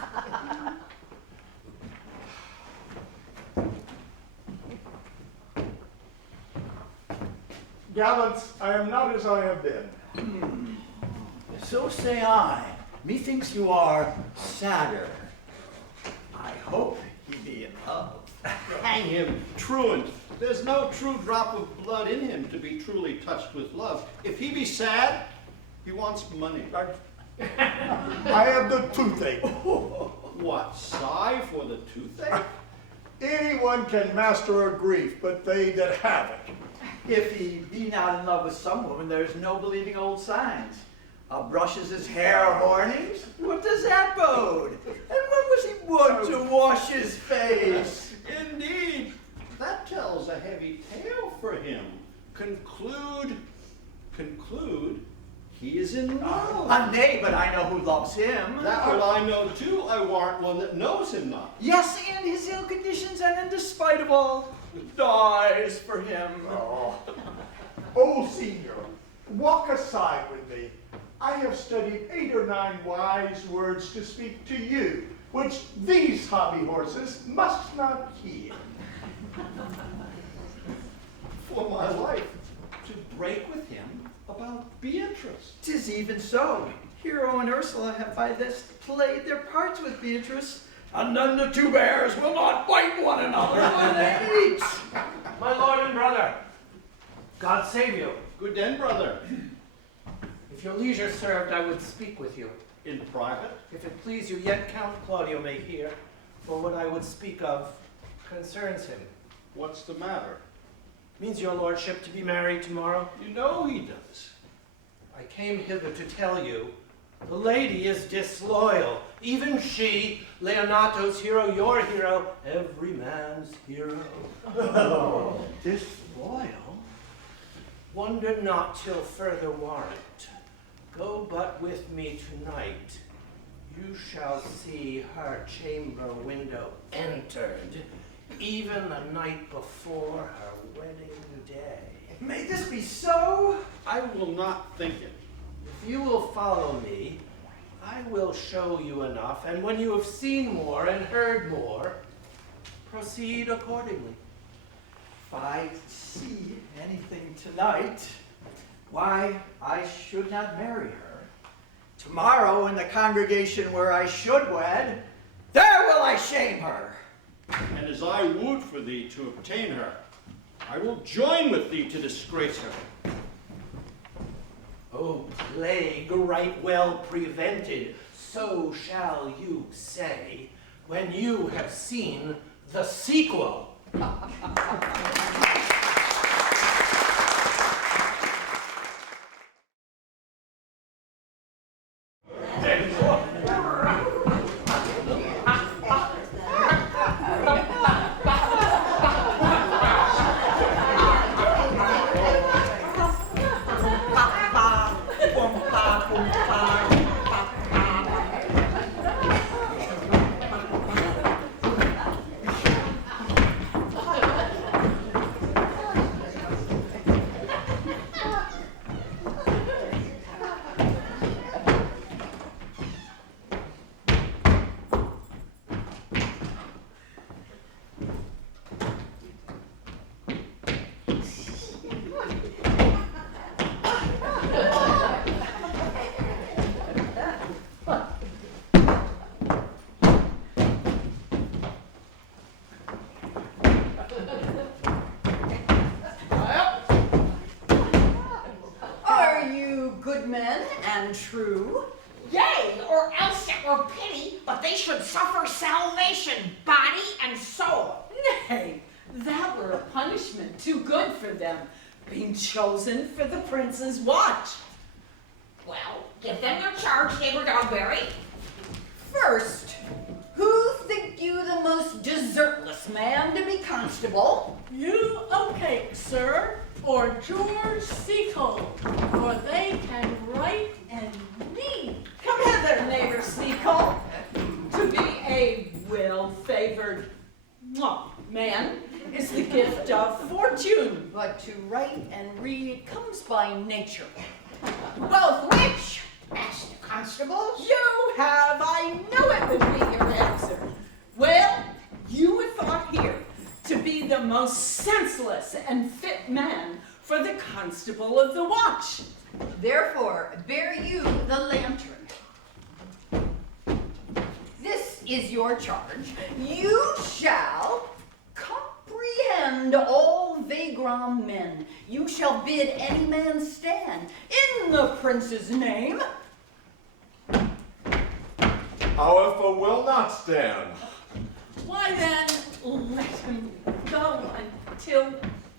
Gallants, I am not as I have been. So say I. Methinks you are sadder. I hope he be in love. Hang him, truant. There's no true drop of blood in him to be truly touched with love. If he be sad, he wants money. I have the toothache. What, sigh for the toothache? Anyone can master a grief, but they that have it. If he be not in love with some woman, there's no believing old signs. Brushes his hair of mornings? What does that bode? And when was he wont to wash his face? Indeed, that tells a heavy tale for him. Conclude, he is in love. Nay, but I know who loves him. That will I know too, I warrant one that knows him not. Yes, and his ill conditions, and in despite of all, dies for him. Oh, Signor, walk aside with me. I have studied 8 or 9 wise words to speak to you, which these hobby horses must not hear. For my life, to break with him about Beatrice. 'Tis even so. Hero and Ursula have by this played their parts with Beatrice, and then the two bears will not bite one another when they meet. My lord and brother, God save you. Good den, brother. If your leisure served, I would speak with you. In private? If it please you, yet Count Claudio may hear, for what I would speak of concerns him. What's the matter? Means your lordship to be married tomorrow? You know he does. I came hither to tell you, the lady is disloyal. Even she, Leonato's hero, your hero, every man's hero. Disloyal? Wonder not till further warrant. Go but with me tonight. You shall see her chamber window entered, even the night before her wedding day. May this be so? I will not think it. If you will follow me, I will show you enough, and when you have seen more and heard more, proceed accordingly. If I see anything tonight, why, I should not marry her. Tomorrow, in the congregation where I should wed, there will I shame her. And as I wooed for thee to obtain her, I will join with thee to disgrace her. O plague right well prevented, so shall you say. when you have seen the sequel. Are you good men and true? Yea, or else it were pity, but they should suffer salvation, body and soul. Nay, that were a punishment too good for them, being chosen for the prince's watch. Well, give them your charge, neighbor Dogberry. First, who think you the most desertless man to be constable? You okay, sir, or George Seacole, for they can write and read. Come hither, neighbor Seacole. To be a well-favored man is the gift of fortune, but to write and read comes by nature. Both which, Master Constables? You have, I knew it would be your answer. Well, you were thought here to be the most senseless and fit man for the constable of the watch. Therefore, bear you the lantern. This is your charge. You shall comprehend all vagrom men. You shall bid any man stand in the prince's name. However, will not stand. Why then, let him go until,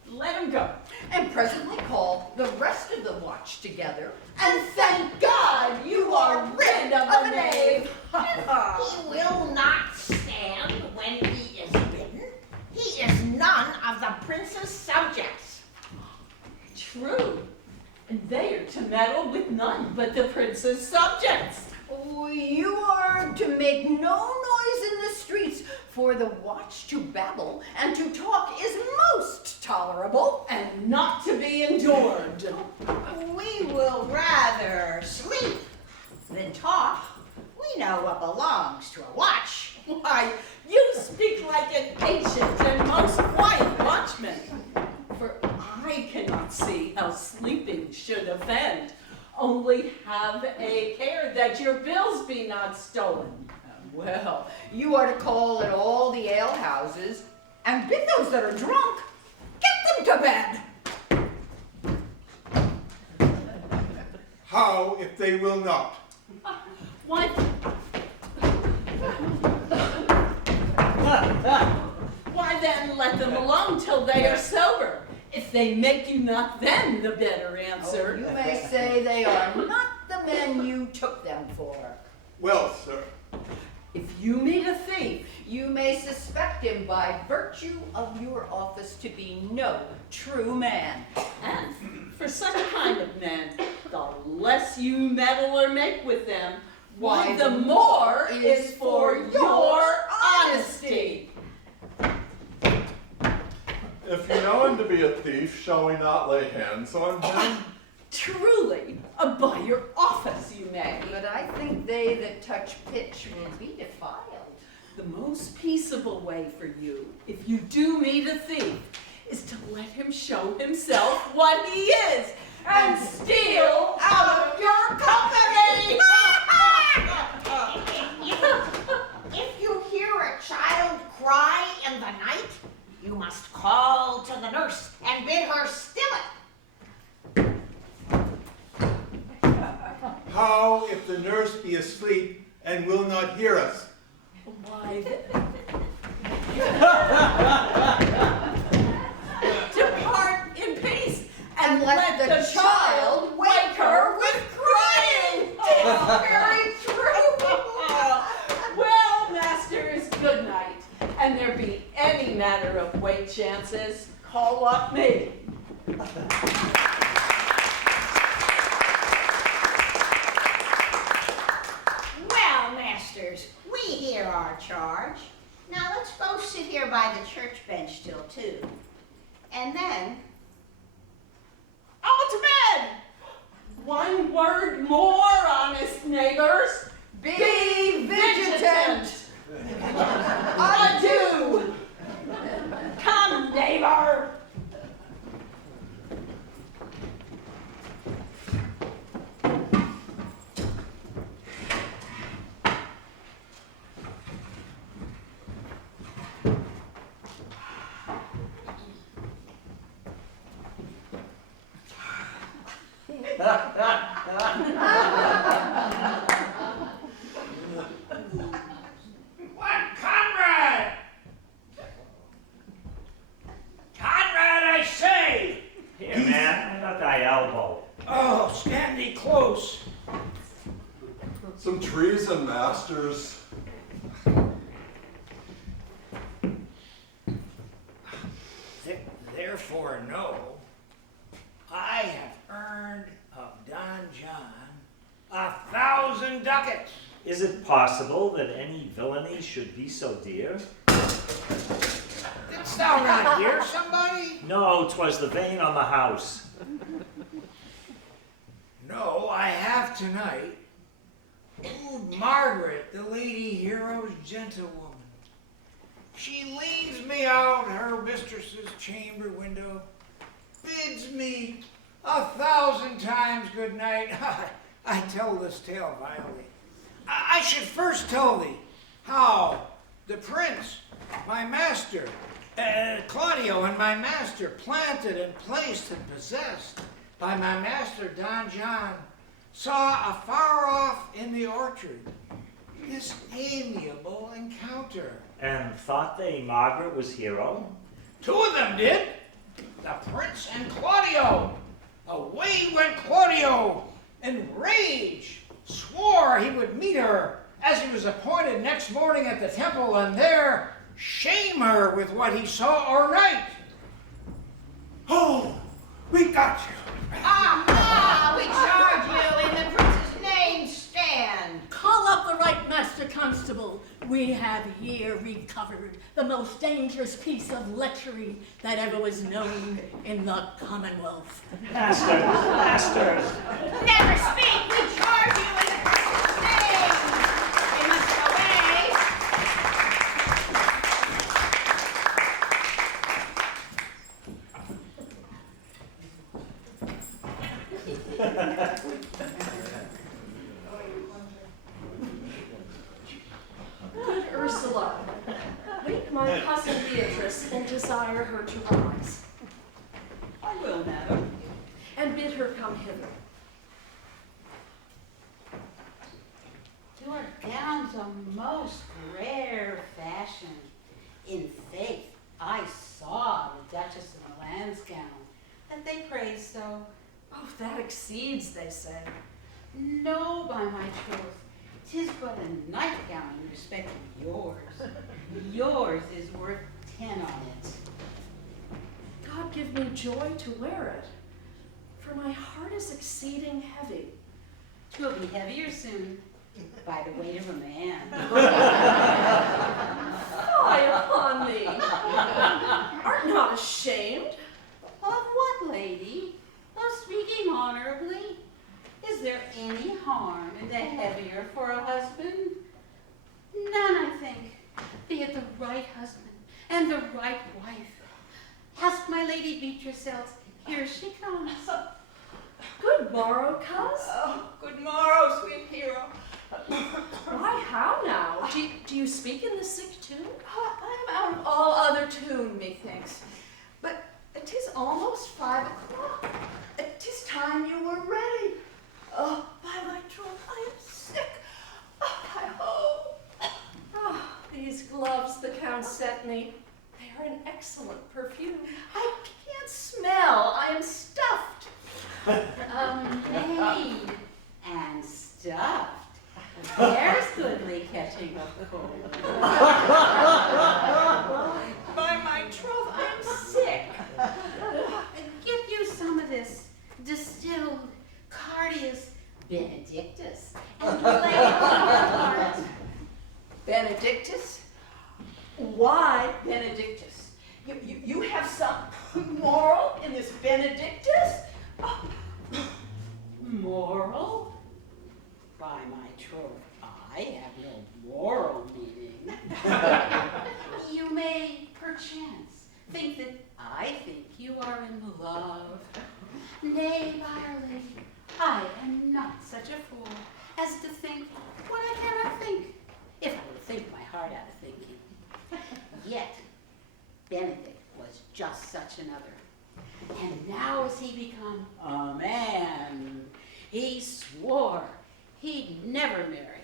let him go. And presently call the rest of the watch together. And thank God you are rid of a knave. He will not stand when he is bidden. He is none of the prince's subjects. True. And they are to meddle with none but the prince's subjects. You are to make no noise in the streets, for the watch to babble and to talk is most tolerable, and not to be endured. We will rather sleep than talk. We know what belongs to a watch. Why, you speak like an ancient and most quiet watchman. For I cannot see how sleeping should offend. Only have a care that your bills be not stolen. Well, you are to call at all the alehouses and bid those that are drunk, get them to bed. How if they will not? Why? Why then let them alone till they are sober? If they make you not then the better answer. You may say they are not the men you took them for. Well, sir. If you meet a thief, you may suspect him by virtue of your office to be no true man. And for such a kind of men, the less you meddle or make with them, why the more is for your honesty. If you know him to be a thief, shall we not lay hands on him? Truly, by your office you may. But I think they that touch pitch will be defiled. The most peaceable way for you, if you do meet a thief, is to let him show himself what he is and steal out of your company. If you hear a child cry in the night, you must call to the nurse and bid her still it. How if the nurse be asleep and will not hear us? Why, depart in peace and let the child wake her with crying. It's very true. Well, masters, good night. And there be any matter of weight chances, call up me. Well, masters, we hear our charge. Now let's go sit here by the church bench till 2. And then, All to bed! One word more, honest neighbors. Be vigilant. Adieu. Come, neighbor. What, Conrad? Conrad, I say! Here, man, I got thy elbow. Oh, stand thee close. Some treason, masters. Therefore, know, I have earned of Don John 1,000 ducats. Is it possible that any villainy should be so dear? Didst thou not hear somebody? No, 'twas the vein on the house. No, I have tonight. Old Margaret, the Lady Hero's gentlewoman. She leads me out her mistress's chamber window, bids me 1,000 times good night. I tell this tale vilely. I should first tell thee how the prince, my master, Claudio and my master, planted and placed and possessed by my master Don John, saw afar off in the orchard this amiable encounter. And thought they Margaret was hero? 2 of them did, the prince and Claudio. Away went Claudio in rage, swore he would meet her as he was appointed next morning at the temple, and there shame her with what he saw o'ernight. Oh, we got you. we charge you in the prince's name, stand. Call up the right master constable. We have here recovered the most dangerous piece of lechery that ever was known in the Commonwealth. Masters! Never speak, we charge you in the prince's name. You must obey. Good Ursula, wake my cousin Beatrice and desire her to rise, I will, madam. and bid her come hither. Your gown's a most rare fashion. In faith, I saw the Duchess of Milan's gown that they praise so. Oh, that exceeds, they say. No, by my troth, 'tis but a nightgown in respect of yours. Yours is worth 10 on it. God give me joy to wear it, for my heart is exceeding heavy. 'Twill be heavier soon, by the weight of a man. Fie upon thee! Art not ashamed? Of what, lady? Of speaking honorably? Is there any harm in the heavier for a husband? None, I think. Be it the right husband and the right wife. Ask my Lady Beatrice else. Here she comes. Good morrow, coz. Oh, good morrow, sweet hero. Why, how now? Do you speak in the sick tune? I am out of all other tune, methinks. But 'tis almost 5 o'clock. 'Tis time you were ready. Oh, by my troth, I am sick. Oh, I hope. Oh. sent me. They are an excellent perfume. I can't smell. I am stuffed. Made and stuffed. There's goodly catching of cold. By my troth, I am sick. Get you some of this distilled Cardius Benedictus and lay it on your heart. Benedictus? Why Benedictus? You have some moral in this Benedictus? Oh, Moral? By my troth, I have no moral meaning. You may, perchance, think that I think you are in love. Nay, Byerley, I am not such a fool as to think what I cannot think, if I would think my heart out of thinking. Yet, Benedict was just such another. And now has he become a man. He swore he'd never marry.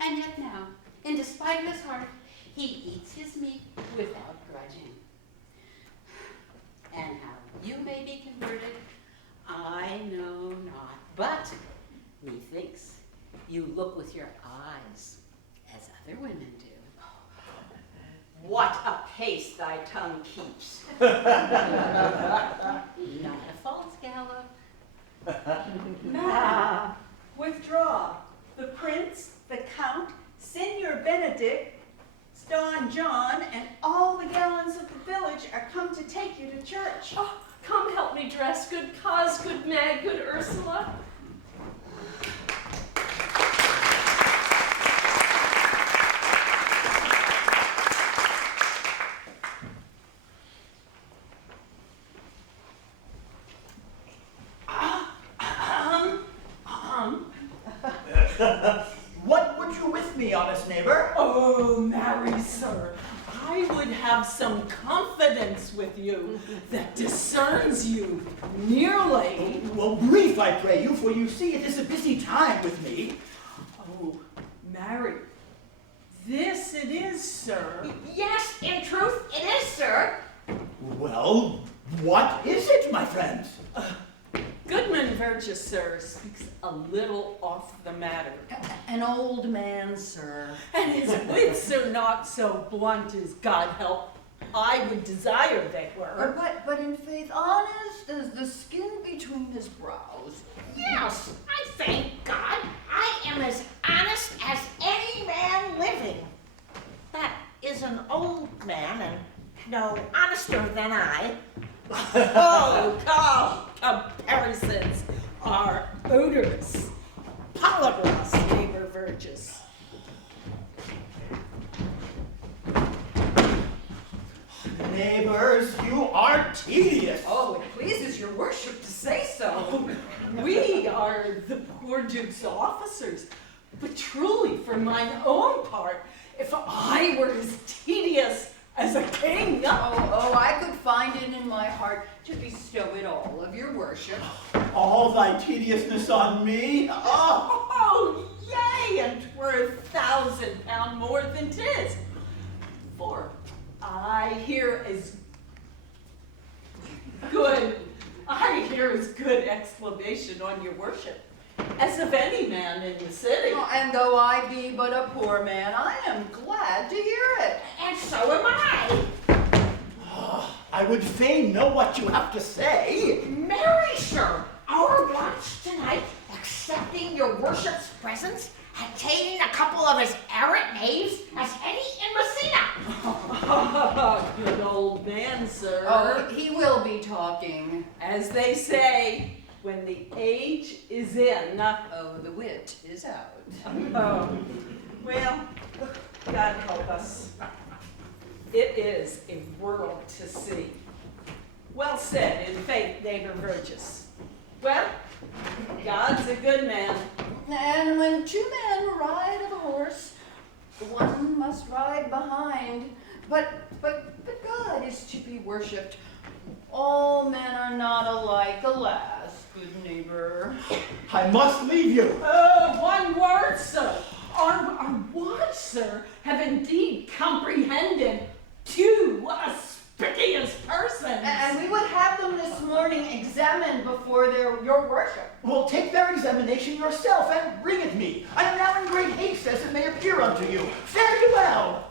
And yet now, in despite of his heart, he eats his meat without grudging. And how you may be converted, I know not. But methinks you look with your eyes as other women do. what a pace thy tongue keeps. Not a false gallop. Withdraw. The prince, the count, Signor Benedict, Don John, and all the gallants of the village are come to take you to church. Oh, come help me dress, good cause, good Mag, good Ursula. What would you with me, honest neighbor? Oh, marry, sir, I would have some confidence with you that discerns you nearly. Well, brief, I pray you, for you see it is a busy time with me. Oh, marry, this it is, sir. Yes, in truth, it is, sir. Well, what is it, my friends? Goodman Verges, sir, speaks a little off the matter. An old man, sir. And his wits are not so blunt as, God help, I would desire they were. But in faith, honest as the skin between his brows. Yes, I thank God I am as honest as any man living. That is an old man and no honester than I. Oh, comparisons are odorous. Palabras, neighbor Verges. Neighbors, you are tedious. Oh, it pleases your worship to say so. We are the poor duke's officers. But truly, for mine own part, if I were as tedious as a king. Oh, I could find it in my heart to bestow it all of your worship. All thy tediousness on me? Oh, yea, and 'twere 1,000 pound more than 'tis. For I hear as good exclamation on your worship as of any man in the city. Oh, and though I be but a poor man, I am glad to hear it. And so am I. I would fain know what you have to say. Marry, sir, our watch tonight, accepting your worship's presence, attaining a couple of as arrant knaves as any in Messina. Good old man, sir. Oh, he will be talking. As they say, when the age is in. Oh, the wit is out. Oh, well, God help us. It is a world to see. Well said, in faith, neighbor Verges. Well, God's a good man. And when two men ride of a horse, one must ride behind. But God is to be worshipped. All men are not alike, alas, good neighbor. I must leave you. One word, sir. Our wants, sir, have indeed comprehended worship. Well, take their examination yourself and bring it me. I am now in great haste, as it may appear unto you. Fare you well.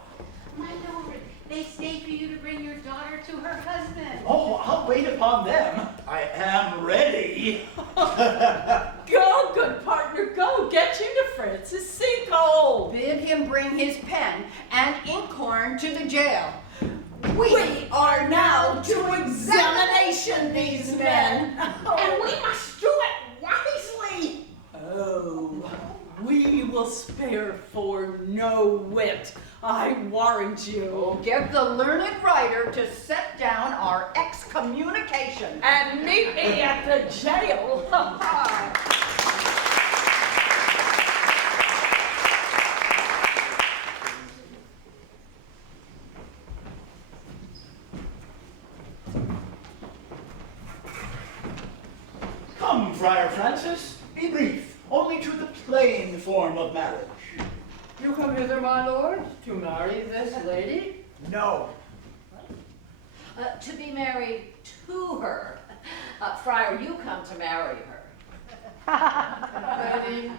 My lord, they stay for you to bring your daughter to her husband. Oh, I'll wait upon them. I am ready. Go, good partner, go. Get you to Francis Sinkhole. Bid him bring his pen and inkhorn to the jail. We are now to examination these men. And we must do it wisely. Oh, we will spare for no wit, I warrant you. Get the learned writer to set down our excommunication. And meet me at the jail. Come, Friar Francis, be brief, only to the plain form of marriage. You come hither, my lord, to marry this lady? No. To be married to her. Friar, you come to marry her. Lady,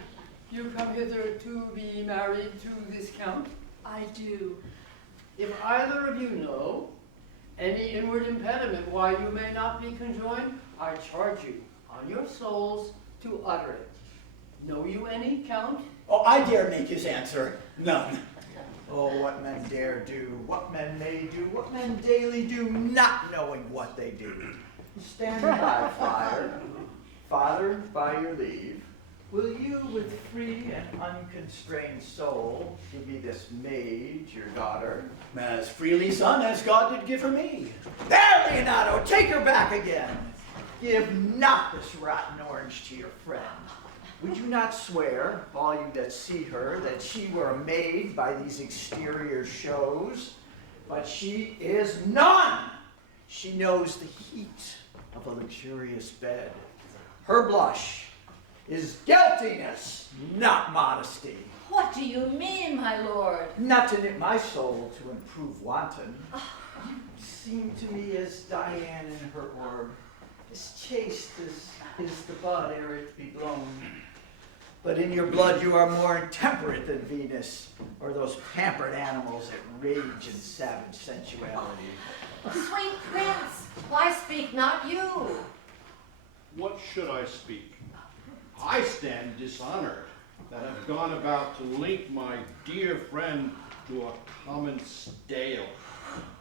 you come hither to be married to this count? I do. If either of you know any inward impediment why you may not be conjoined, I charge you on your souls to utter it. Know you any, Count? Oh, I dare make his answer. None. Oh, what men dare do, what men may do, what men daily do, not knowing what they do. Stand by, Friar. Father, by your leave, will you with free and unconstrained soul give me this maid, your daughter? As freely, son, as God did give her me. There, Leonardo, take her back again. Give not this rotten orange to your friend. Would you not swear, all you that see her, that she were a maid by these exterior shows? But she is none. She knows the heat of a luxurious bed. Her blush is guiltiness, not modesty. What do you mean, my lord? Not to knit my soul to improve wanton. You seem to me as Diane in her orb, as chaste as is the bud ere it be blown. But in your blood you are more intemperate than Venus, or those pampered animals that rage in savage sensuality. Sweet prince, why speak not you? What should I speak? I stand dishonored that have gone about to link my dear friend to a common stale.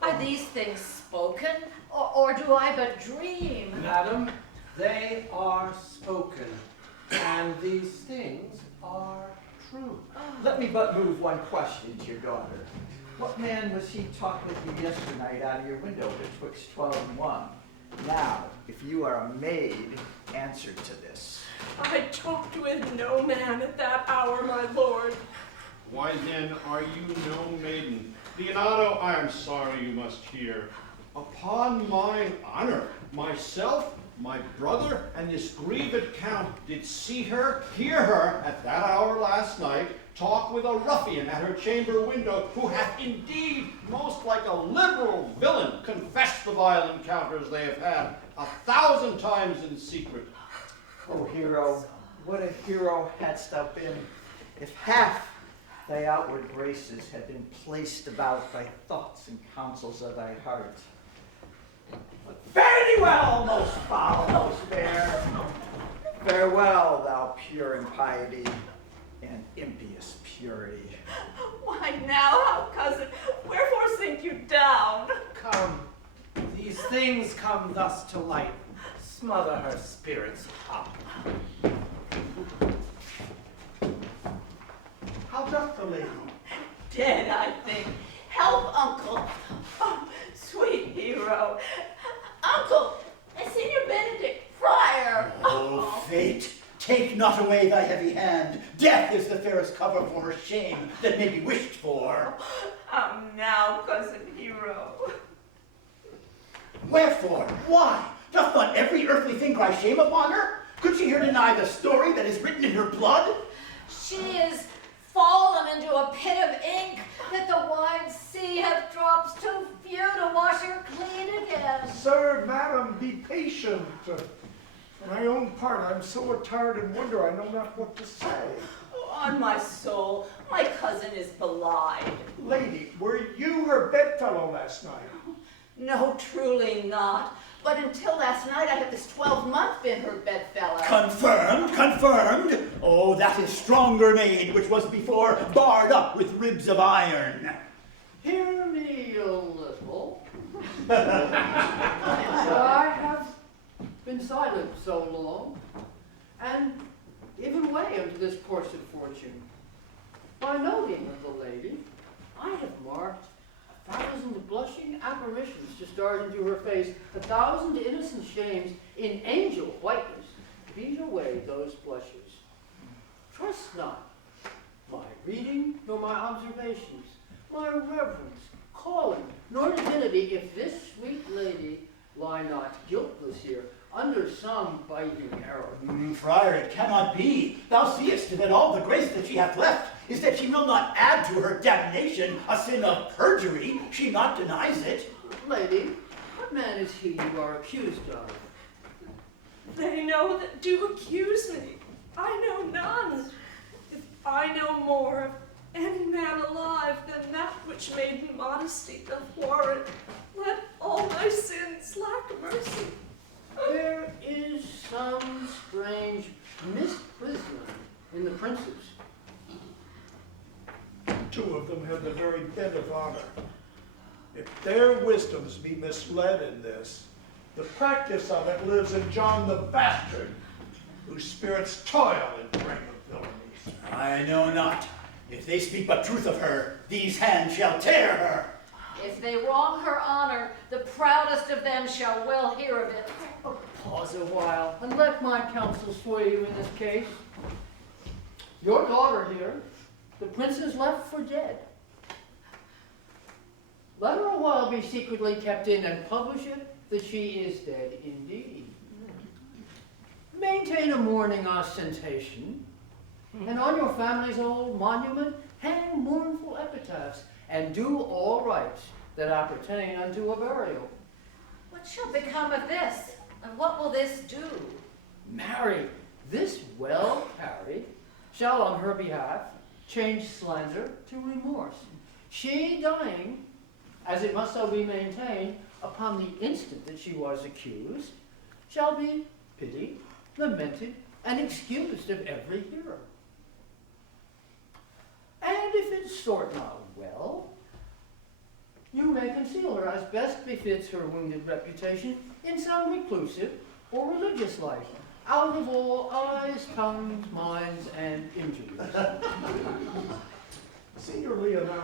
Are these things spoken, or do I but dream? Madam, they are spoken, and these things are true. Let me but move one question to your daughter. What man was he talked with you yesternight out of your window betwixt 12 and 1? Now, if you are a maid, answer to this. I talked with no man at that hour, my lord. Why then are you no maiden? Leonardo, I am sorry you must hear. Upon mine honor, myself, my brother, and this grieved count did see her, hear her, at that hour last night, talk with a ruffian at her chamber window, who hath indeed, most like a liberal villain, confessed the vile encounters they have had 1,000 times in secret. O hero, what a hero hadst thou been, if half thy outward graces had been placed about thy thoughts and counsels of thy heart. But fare thee well, most foul, most fair. Farewell, thou pure impiety and impious purity. Why now, how cousin, wherefore sink you down? Come, these things come thus to light. Smother her spirits up. How doth the lady? Dead, I think. Help, uncle. Oh, sweet hero. Uncle, Senior Benedict, friar. Oh, fate, take not away thy heavy hand. Death is the fairest cover for her shame that may be wished for. How now, cousin hero? Wherefore? Why? Doth not every earthly thing cry shame upon her? Could she here deny the story that is written in her blood? She is fallen into a pit of ink that the wide sea hath drops too few to wash her clean again. Sir, madam, be patient. For my own part, I'm so attired and wonder I know not what to say. Oh, on my soul, my cousin is belied. Lady, were you her bedfellow last night? No, truly not. But until last night, I had this 12-month been her bedfellow. Confirmed, confirmed. Oh, that is stronger made, which was before barred up with ribs of iron. Hear me a little. I have been silent so long, and given way unto this coursed fortune. By noting of the lady, I have marked 1,000 blushing apparitions to start into her face, 1,000 innocent shames in angel whiteness beat away those blushes. Trust not my reading nor my observations, my reverence, calling, nor divinity, if this sweet lady lie not guiltless here, under some biting arrow. Friar, it cannot be. Thou seest that all the grace that she hath left is that she will not add to her damnation a sin of perjury. She not denies it. Lady, what man is he you are accused of? They know that do accuse me. I know none. If I know more of any man alive than that which made modesty doth warrant, let all my sins lack mercy. There is some strange misprision in the princes. Two of them have the very bent of honor. If their wisdoms be misled in this, the practice of it lives in John the Bastard, whose spirits toil in frame of villainies. I know not. If they speak but truth of her, these hands shall tear her. If they wrong her honor, the proudest of them shall well hear of it. Pause a while, and let my counsel sway you in this case. Your daughter here, the princess left for dead. Let her a while be secretly kept in and publish it that she is dead indeed. Maintain a mourning ostentation, and on your family's old monument hang mournful epitaphs, and do all rites that appertain unto a burial. What shall become of this? And what will this do? Marry, this well carried shall on her behalf change slander to remorse. She dying, as it must so be maintained, upon the instant that she was accused, shall be pitied, lamented, and excused of every hearer. And if it sort not well, you may conceal her as best befits her wounded reputation in some reclusive or religious life, out of all eyes, tongues, minds, and injuries. Senior Leonardo,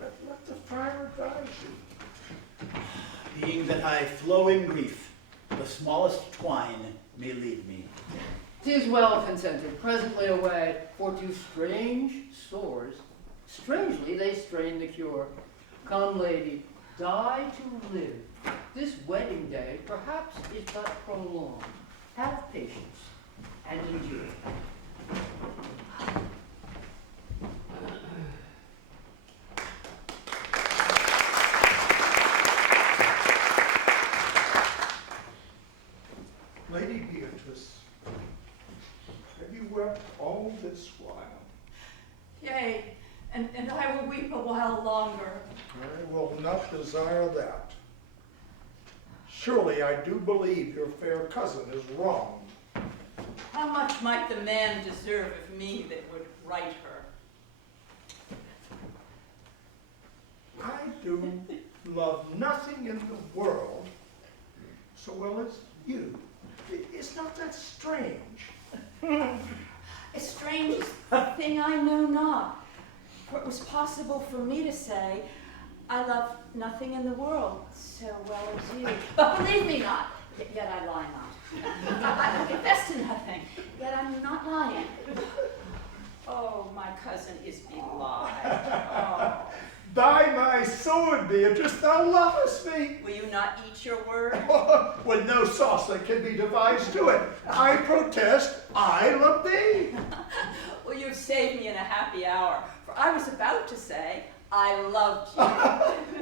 let the friar advise you. Being that I flow in grief, the smallest twine may lead me. 'Tis well consented, presently away, for to strange sores, strangely they strain the cure. Come, lady, die to live. This wedding day perhaps is but prolonged. Have patience and endure. Lady Beatrice, have you wept all this while? Yea, and I will weep a while longer. I will not desire that. Surely I do believe your fair cousin is wrong. How much might the man deserve of me that would right her? I do love nothing in the world so well as you. Is not that strange? A strange thing I know not, for it was possible for me to say, I love nothing in the world so well as you. But believe me not, yet I lie not. I confess to nothing, yet I'm not lying. Oh, my cousin is belied. Oh. By my sword, Beatrice, thou lovest me. Will you not eat your word? With no sauce that can be devised to it. I protest, I love thee. Well, you've saved me in a happy hour, for I was about to say, I loved you.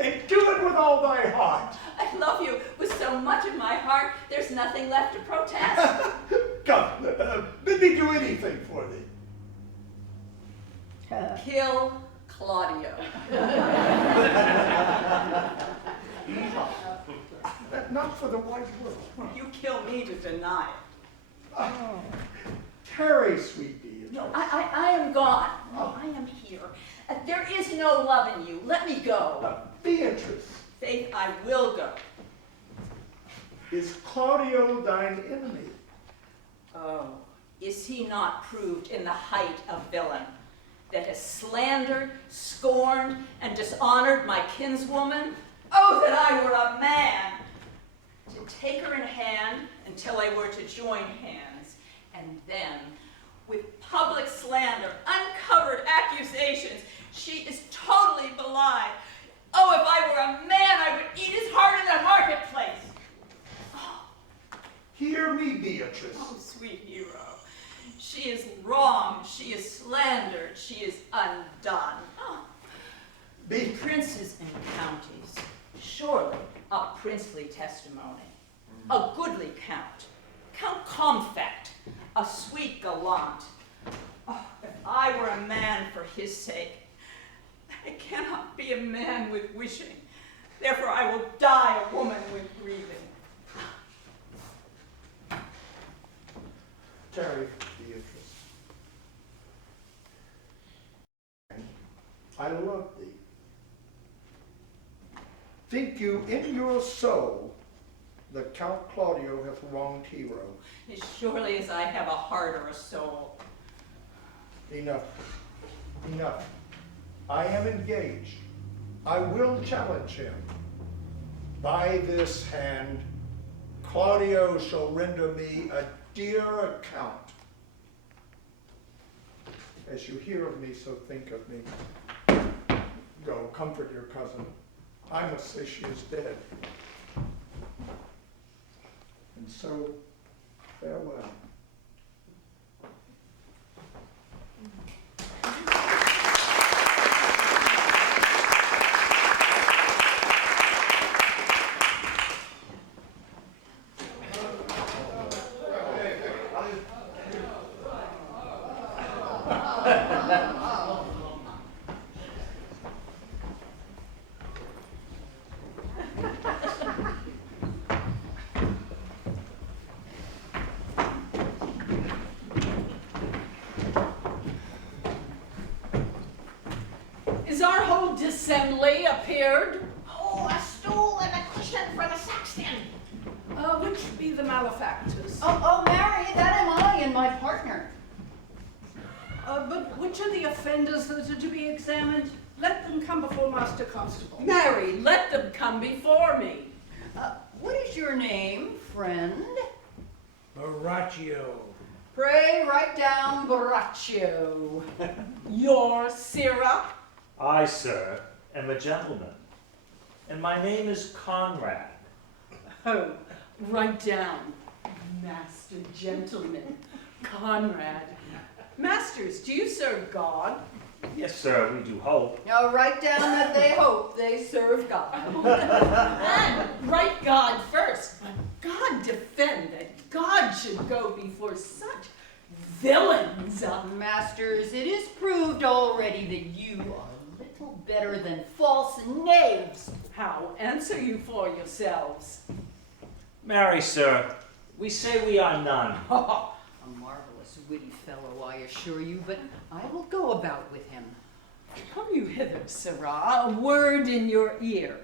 And do it with all thy heart. I love you with so so much of my heart, there's nothing left to protest. Come, bid me do anything for thee. Kill Claudio. Not for the wide world. You kill me to deny it. Tarry, sweet Beatrice. No, I am gone. No, I am here. There is no love in you. Let me go. Beatrice. Faith, I will go. Is Claudio thine enemy? Oh, is he not proved in the height of villain, that has slandered, scorned, and dishonored my kinswoman? Oh, that I were a man! To take her in hand until I were to join hands, and then, with public slander, uncovered accusations, she is totally belied. Oh, if I were a man, I would eat his heart in the marketplace. Hear me, Beatrice. Oh, sweet hero. She is wronged, she is slandered, she is undone. Oh. Princes and counties, surely a princely testimony, a goodly count, Count Comfect, a sweet gallant. Oh, if I were a man for his sake, I cannot be a man with wishing. Therefore I will die a woman with grieving. Tarry, Beatrice. I love thee. Think you in your soul that Count Claudio hath wronged Hero? As surely as I have a heart or a soul. Enough. Enough. I am engaged. I will challenge him. By this hand, Claudio shall render me a dear account. As you hear of me, so think of me. Go, comfort your cousin. I must say she is dead. And so, farewell. Is our whole dissembly appeared? Oh, a stool and a cushion for the sexton. Which be the malefactors? Oh, Mary, that am I and my partner. But which are the offenders that are to be examined? Let them come before Master Constable. Mary, let them come before me. What is your name, friend? Borachio. Pray write down Borachio. Your Sirrah? I, sir, am a gentleman, and my name is Conrad. Oh, write down, Master Gentleman, Conrad. Masters, do you serve God? Yes, sir, we do hope. Now write down that they hope they serve God. And write God first, but God defend that God should go before such villains. Masters, it is proved already that you are little better than false knaves. How? Answer you for yourselves. Marry, sir, we say we are none. A marvelous witty fellow, I assure you, but I will go about with him. Come you hither, Sirrah, a word in your ear.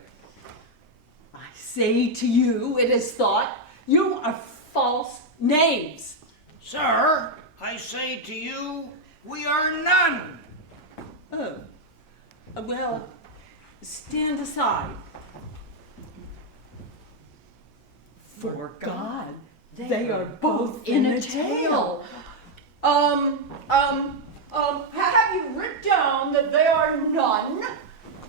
I say to you, it is thought, you are false knaves. Sir, I say to you, we are none. Oh, well, stand aside. For God, they are both in a tale. Have you writ down that they are none?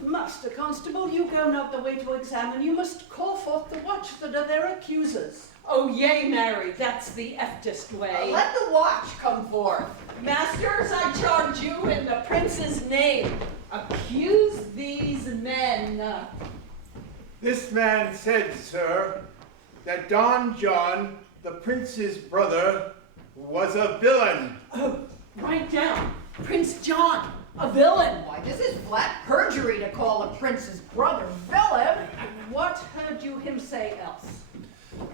Master Constable, you go not the way to examine. You must call forth the watch that are their accusers. Oh, yea, Mary, that's the eftest way. Let the watch come forth. Masters, I charge you in the prince's name, accuse these men. This man said, sir, that Don John, the prince's brother, was a villain. Oh, write down. Prince John, a villain. Why, this is flat perjury to call a prince's brother villain. What heard you him say else?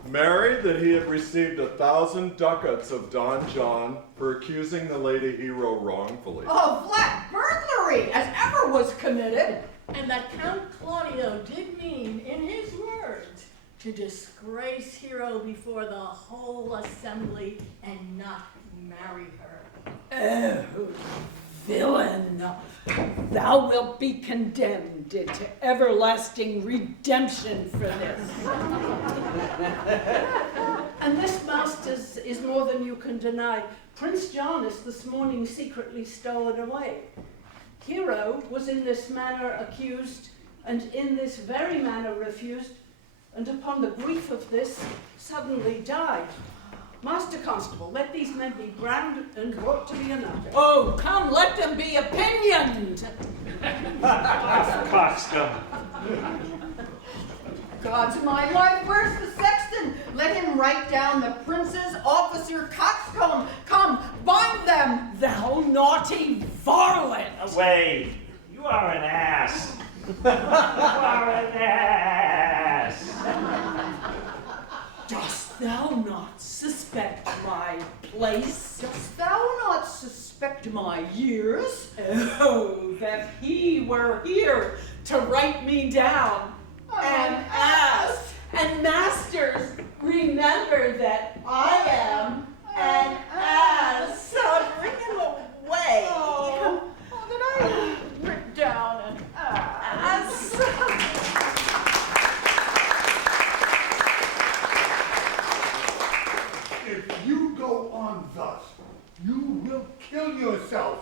Married that he had received 1,000 ducats of Don John for accusing the Lady Hero wrongfully. Oh, flat burglary, as ever was committed. And that Count Claudio did mean, in his words, to disgrace Hero before the whole assembly and not marry her. Oh, villain, thou wilt be condemned to everlasting redemption for this. And this, masters, is more than you can deny. Prince John is this morning secretly stolen away. Hero was in this manner accused, and in this very manner refused, and upon the grief of this, suddenly died. Master Constable, let these men be branded and brought to the another. Oh, come, let them be opinioned. Coxcomb. God's my life, where's the sexton? Let him write down the prince's officer coxcomb. Come, bind them. Thou naughty varlet. Away. You are an ass. You are an ass. Dost thou not suspect my place? Dost thou not suspect my years? Oh, that he were here to write me down. An ass. And masters, remember that I am an ass. So bring him away. Oh, that I writ down an ass. If you go on thus, you will kill yourself.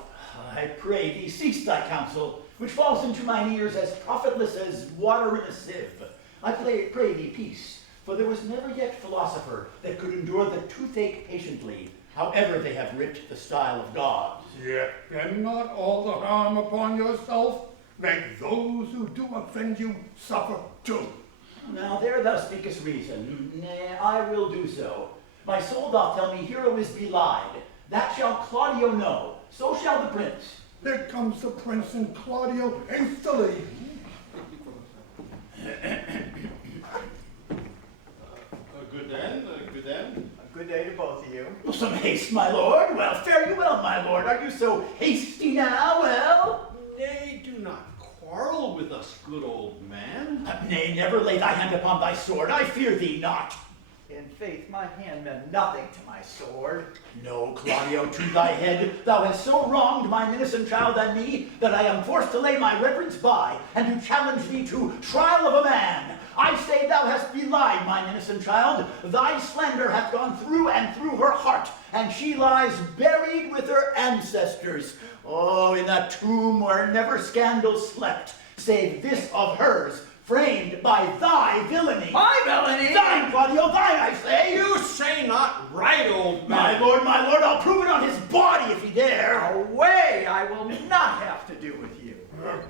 I pray thee, cease thy counsel, which falls into mine ears as profitless as water in a sieve. I pray thee peace, for there was never yet philosopher that could endure the toothache patiently, however they have writ the style of God. Yet cannot all the harm upon yourself make those who do offend you suffer too. Now there thou speakest reason. Nay, I will do so. My soul doth tell me Hero is belied. That shall Claudio know, so shall the prince. There comes the prince and Claudio hastily. Good end, good end. Good day to both of you. Some haste, my lord. Well, fare you well, my lord. Are you so hasty now? Well? Nay, do not quarrel with us, good old man. Nay, never lay thy hand upon thy sword. I fear thee not. In faith, my hand meant nothing to my sword. No, Claudio, to thy head. Thou hast so wronged mine innocent child and me that I am forced to lay my reverence by and to challenge thee to trial of a man. I say thou hast belied mine innocent child. Thy slander hath gone through and through her heart, and she lies buried with her ancestors. Oh, in that tomb where never scandal slept, save this of hers, framed by thy villainy. My villainy? Thine, Claudio, thine, I say. You say not right, old man. My lord, I'll prove it on his body if he dare. Away, I will not have to do with you.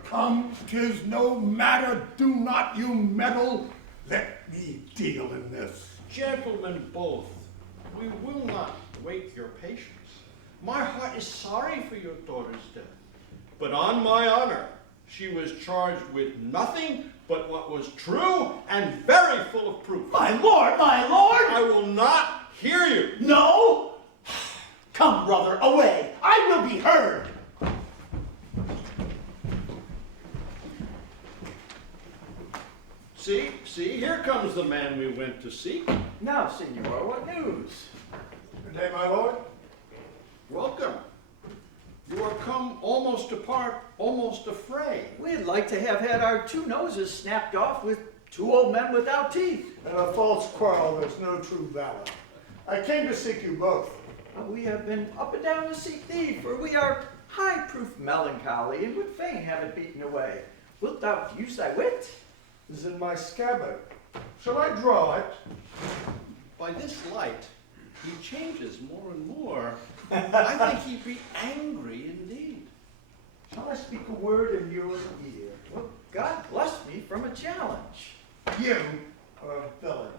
Come, 'tis no matter, do not you meddle. Let me deal in this. Gentlemen both, we will not wait your patience. My heart is sorry for your daughter's death, but on my honor, she was charged with nothing but what was true and very full of proof. My lord! I will not hear you. No? Come, brother, away. I will be heard. See, here comes the man we went to seek. Now, Signor, what news? Good day, my lord. Welcome. You are come almost apart, almost afraid. We'd like to have had our two noses snapped off with two old men without teeth. In a false quarrel, there's no true valor. I came to seek you both. We have been up and down to seek thee, for we are high-proof melancholy, and would fain have it beaten away. Wilt thou use thy wit? Is in my scabbard. Shall I draw it? By this light, he changes more and more. I think he'd be angry indeed. Shall I speak a word in your ear? Well, God bless me from a challenge. You are a villain.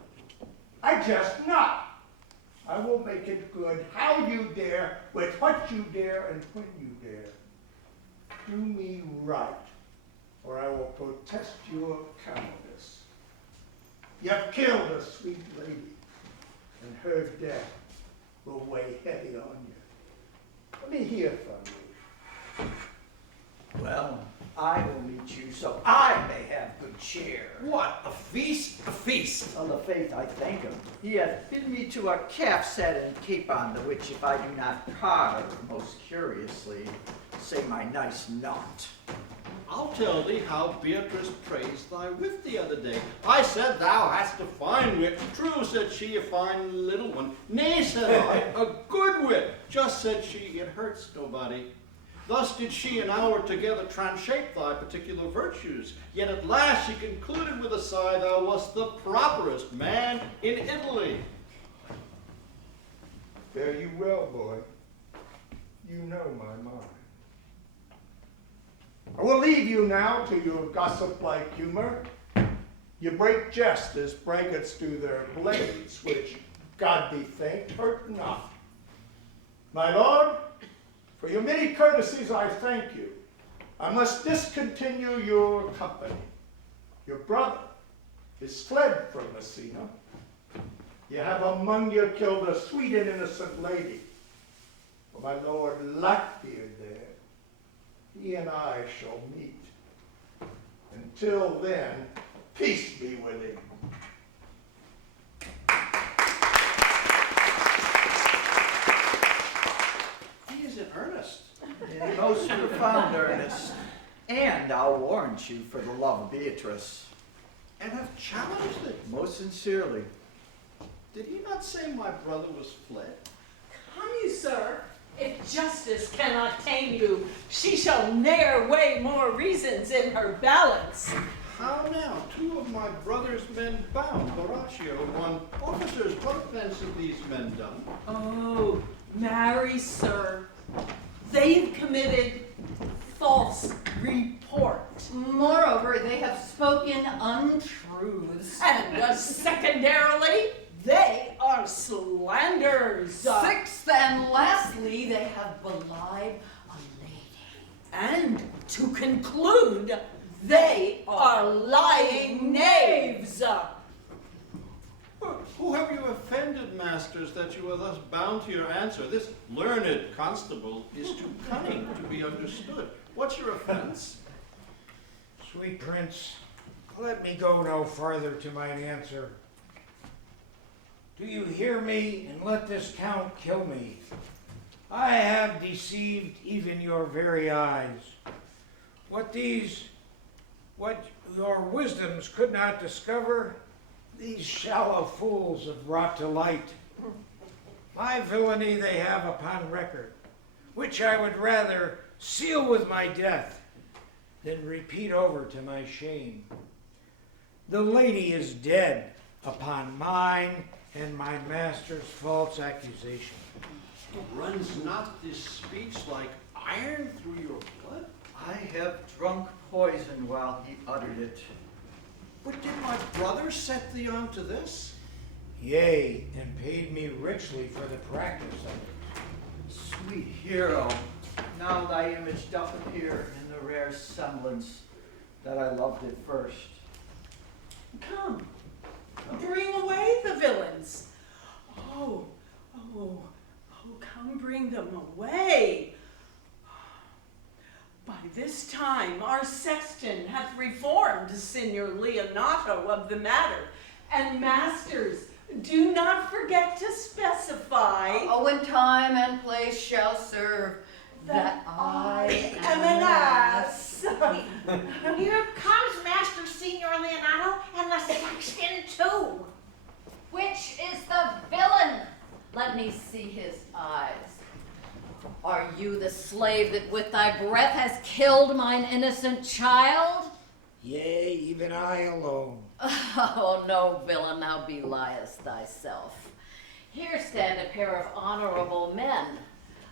jest not. I will make it good how you dare, with what you dare, and when you dare. Do me right, or I will protest you of cowardice. You've killed a sweet lady, and her death will weigh heavy on you. Let me hear from you. Well, I will meet you so I may have good cheer. What, a feast? A feast? On the faith I thank him. He hath bid me to a calf set and capon, the which if I do not carve most curiously, say my nice knot. I'll tell thee how Beatrice praised thy wit the other day. I said thou hast a fine wit. True, said she, a fine little one. Nay, said I, a good wit. Just, said she, it hurts nobody. Thus did she an hour together transhape thy particular virtues. Yet at last she concluded with a sigh, thou wast the properest man in Italy. Fare you well, boy. You know my mind. I will leave you now to your gossip-like humor. You break jest as braggarts do their blades, which, God be thanked, hurt not. My lord, for your many courtesies I thank you. I must discontinue your company. Your brother is fled from Messina. You have among you killed a sweet and innocent lady. For my lord Lackbeard there, he and I shall meet. Until then, peace be with him. He is in earnest. In most profound earnest. And I'll warrant you for the love of Beatrice. And have challenged it. Most sincerely. Did he not say my brother was fled? Come you, sir. If justice cannot tame you, she shall ne'er weigh more reasons in her balance. How now? Two of my brother's men bound, Horatio and one. Officers, what offense have these men done? Oh, marry, sir, they've committed false report. Moreover, they have spoken untruths. And secondarily, they are slanders. Sixth and lastly, they have belied a lady. And to conclude, they are lying knaves. Who have you offended, masters, that you are thus bound to your answer? This learned constable is too cunning to be understood. What's your offense? Sweet prince, let me go no farther to mine answer. Do you hear me, and let this count kill me? I have deceived even your very eyes. What your wisdoms could not discover, these shallow fools have brought to light. My villainy they have upon record, which I would rather seal with my death than repeat over to my shame. The lady is dead upon mine and my master's false accusation. Runs not this speech like iron through your blood? I have drunk poison while he uttered it. But did my brother set thee on to this? Yea, and paid me richly for the practice of it. Sweet hero, now thy image doth appear in the rare semblance that I loved at first. Come, bring away the villains. Oh, come bring them away. By this time our sexton hath reformed Signor Leonato of the matter, and masters, do not forget to specify When time and place shall serve, that I am an ass. Here comes Master Signor Leonato and the sexton too. Which is the villain? Let me see his eyes. Are you the slave that with thy breath has killed mine innocent child? Yea, even I alone. Oh, no, villain, thou beliest thyself. Here stand a pair of honorable men.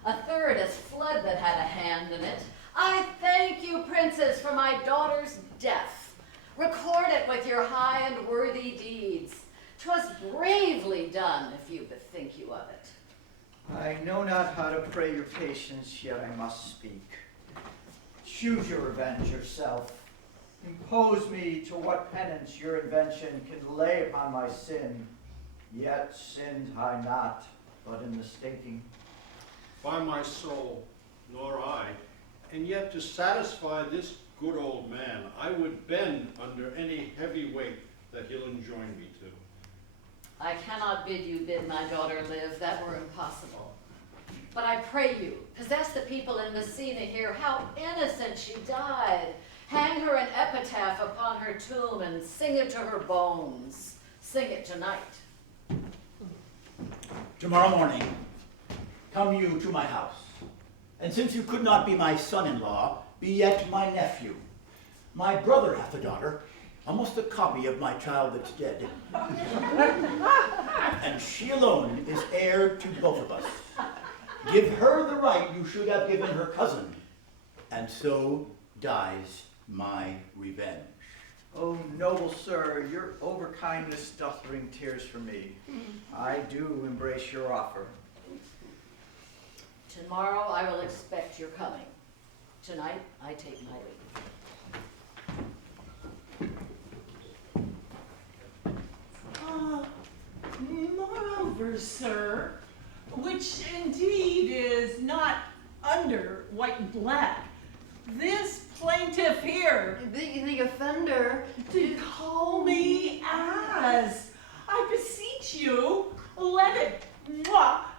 A third has fled that had a hand in it. I thank you, princes, for my daughter's death. Record it with your high and worthy deeds. 'Twas bravely done, if you bethink you of it. I know not how to pray your patience, yet I must speak. Choose your revenge yourself. Impose me to what penance your invention can lay upon my sin. Yet sinned I not, but in mistaking. By my soul, nor I. And yet to satisfy this good old man, I would bend under any heavy weight that he'll enjoin me to. I cannot bid you bid my daughter live, that were impossible. But I pray you, possess the people in Messina here, how innocent she died. Hang her an epitaph upon her tomb and sing it to her bones. Sing it tonight. Tomorrow morning, come you to my house. And since you could not be my son-in-law, be yet my nephew. My brother hath a daughter, almost a copy of my child that's dead. And she alone is heir to both of us. Give her the right you should have given her cousin, and so dies my revenge. Oh, noble sir, your overkindness doth bring tears for me. I do embrace your offer. Tomorrow I will expect your coming. Tonight I take my leave. Moreover, sir, which indeed is not under white and black, this plaintiff here, The offender, to call me as, I beseech you, let it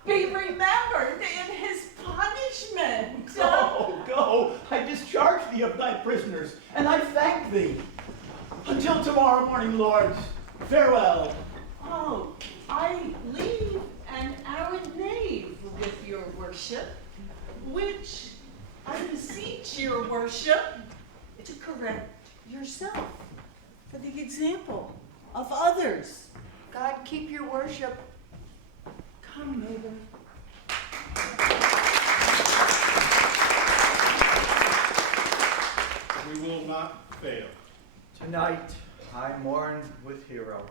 be remembered in his punishment. Go, I discharge thee of thy prisoners, and I thank thee. Until tomorrow morning, lords, farewell. Oh, I leave an arrant knave with your worship, which I beseech your worship to correct yourself for the example of others. God keep your worship. Come, neighbor. We will not fail. Tonight I mourn with Hero.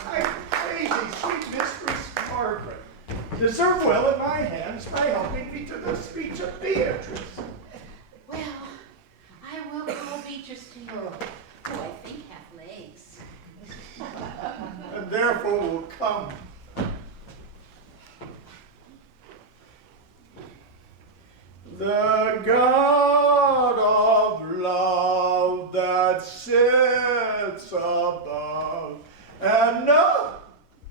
I praise thee, sweet mistress Margaret. Deserve well in my hands by helping me to the speech of Beatrice. Well, I will call Beatrice to your, who I think have legs. And therefore will come. The God of love that sits above and knows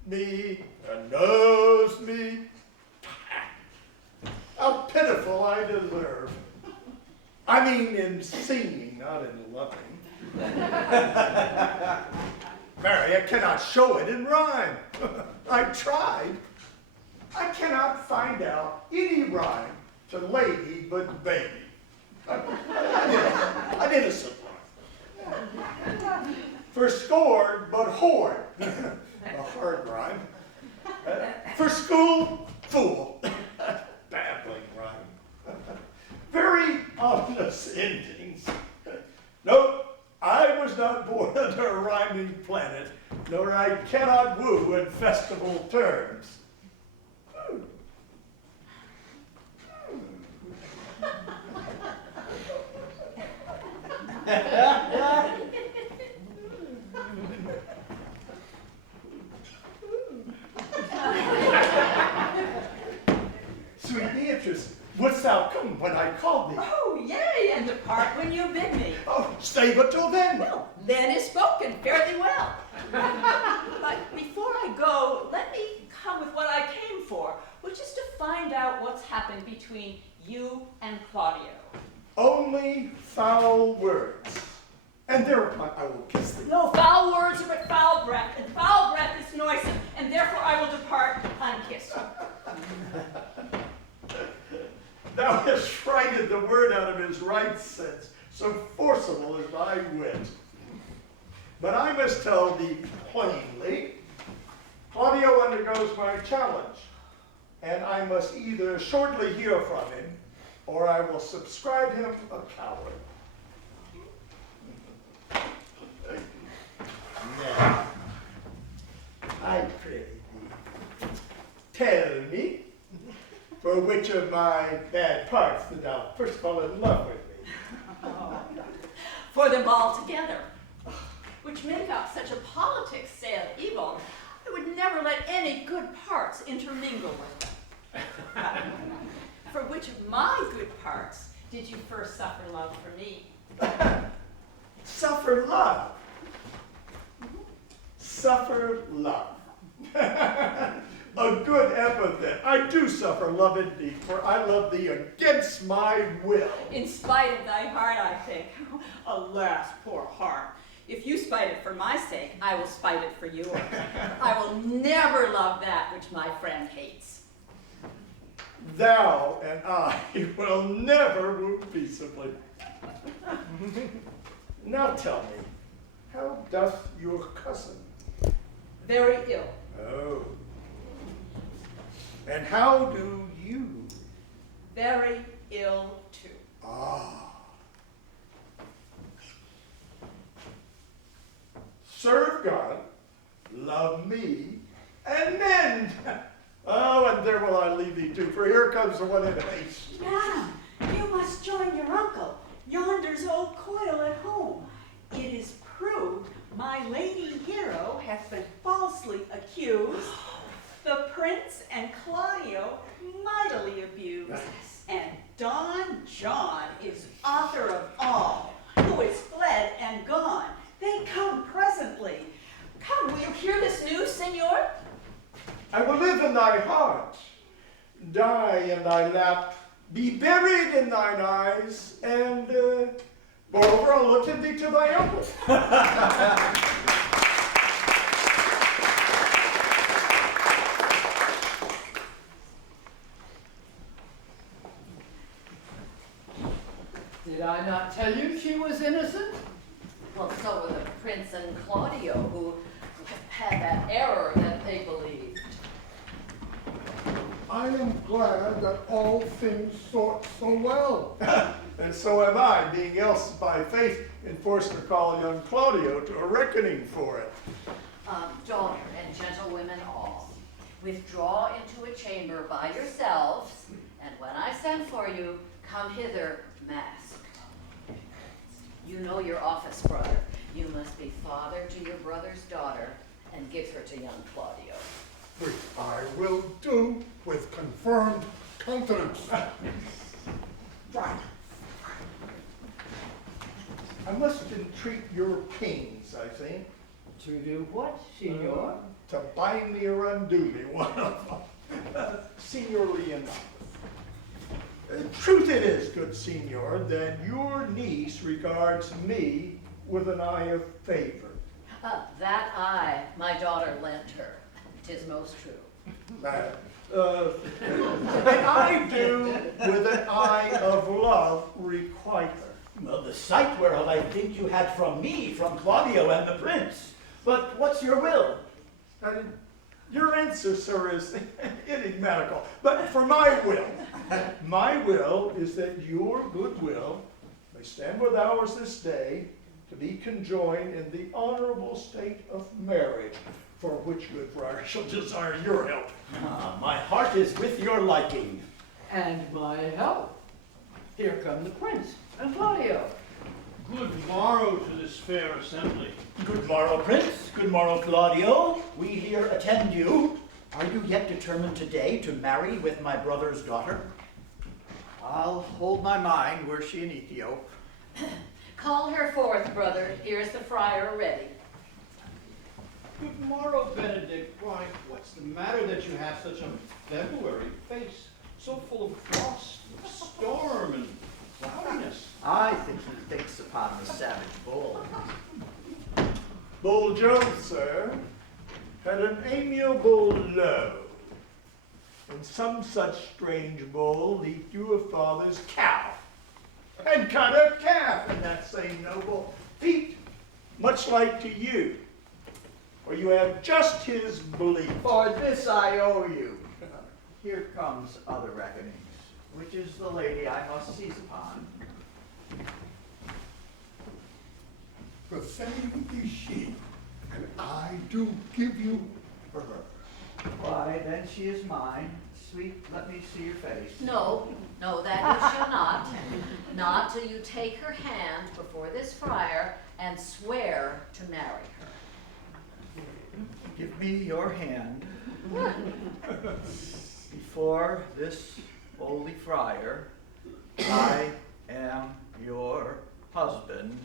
me and knows me. How pitiful I deserve. I mean in singing, not in loving. Mary, I cannot show it in rhyme. I tried. I cannot find out any rhyme to lady but baby. An innocent rhyme. For scored but hoard. A hard rhyme. For school, fool. Babbling rhyme. Very ominous endings. Nope. I was not born under a rhyming planet, nor I cannot woo in festival terms. Sweet Beatrice, wouldst thou come when I called thee? Oh, yea, and depart when you bid me. Oh, stay but till then. Well, then is spoken fairly well. But before I go, let me come with what I came for, which is to find out what's happened between you and Claudio. Only foul words. And thereupon I will kiss thee. No foul words are but foul breath, and foul breath is noisome, and therefore I will depart unkissed. Thou hast frighted the word out of his right sense, so forcible is thy wit. But I must tell thee plainly, Claudio undergoes my challenge, and I must either shortly hear from him, or I will subscribe him a coward. Now, I pray thee, tell me, for which of my bad parts did thou first fall in love with me? For them all together, which make up such a politics sail evil, I would never let any good parts intermingle with them. For which of my good parts did you first suffer love for me? Suffer love. Suffer love. A good epithet. I do suffer love indeed, for I love thee against my will. In spite of thy heart, I think. Alas, poor heart. If you spite it for my sake, I will spite it for yours. I will never love that which my friend hates. Thou and I will never move peaceably. Now tell me, how doth your cousin? Very ill. Oh. And how do you? Very ill, too. Ah. Serve God, love me, and mend. Oh, and there will I leave thee too, for here comes the one in haste. Madam, you must join your uncle. Yonder's old coil at home. It is proved my lady hero hath been falsely accused, the prince and Claudio mightily abused, and Don John is author of all, who is fled and gone. They come presently. Come, will you hear this news, senor? I will live in thy heart, die in thy lap, be buried in thine eyes, and moreover, I'll look in thee to thy uncle. Did I not tell you she was innocent? Well, so were the prince and Claudio, who had that error that they believed. I am glad that all things sort so well. And so am I, being else by faith enforced to call young Claudio to a reckoning for it. Daughter and gentlewomen all, withdraw into a chamber by yourselves, and when I send for you, come hither masked. You know your office, brother. You must be father to your brother's daughter, and give her to young Claudio. Which I will do with confirmed countenance. Right. I must entreat your kings, I think. To do what, senor? To bind me or undo me, one of them. Signor Leonardo. Truth it is, good signor, that your niece regards me with an eye of favor. That eye my daughter lent her. 'Tis most true. And I do with an eye of love requite her. Well, the sight whereof I think you had from me, from Claudio and the prince. But what's your will? Your answer, sir, is enigmatical. But for my will is that your goodwill may stand with ours this day to be conjoined in the honorable state of marriage, for which good friar shall desire your help. My heart is with your liking. And my help. Here come the prince and Claudio. Good morrow to this fair assembly. Good morrow, Prince. Good morrow, Claudio. We here attend you. Are you yet determined today to marry with my brother's daughter? I'll hold my mind were she in Ethiopia. Call her forth, brother. Here's the friar ready. Good morrow, Benedict. Why, what's the matter that you have such a February face? So full of frost, and storm, and cloudiness. I think he thinks upon the savage bull. Bull Jones, sir, had an amiable low. And some such strange bull leaped you a father's cow, and cut a calf in that same noble feat, much like to you, for you have just his bleat. For this I owe you. Here comes other reckonings, which is the lady I must seize upon. Profane is she, and I do give you her. Why, then she is mine. Sweet, let me see your face. No, no, that you shall not. Not till you take her hand before this friar and swear to marry her. Give me your hand before this holy friar. I am your husband,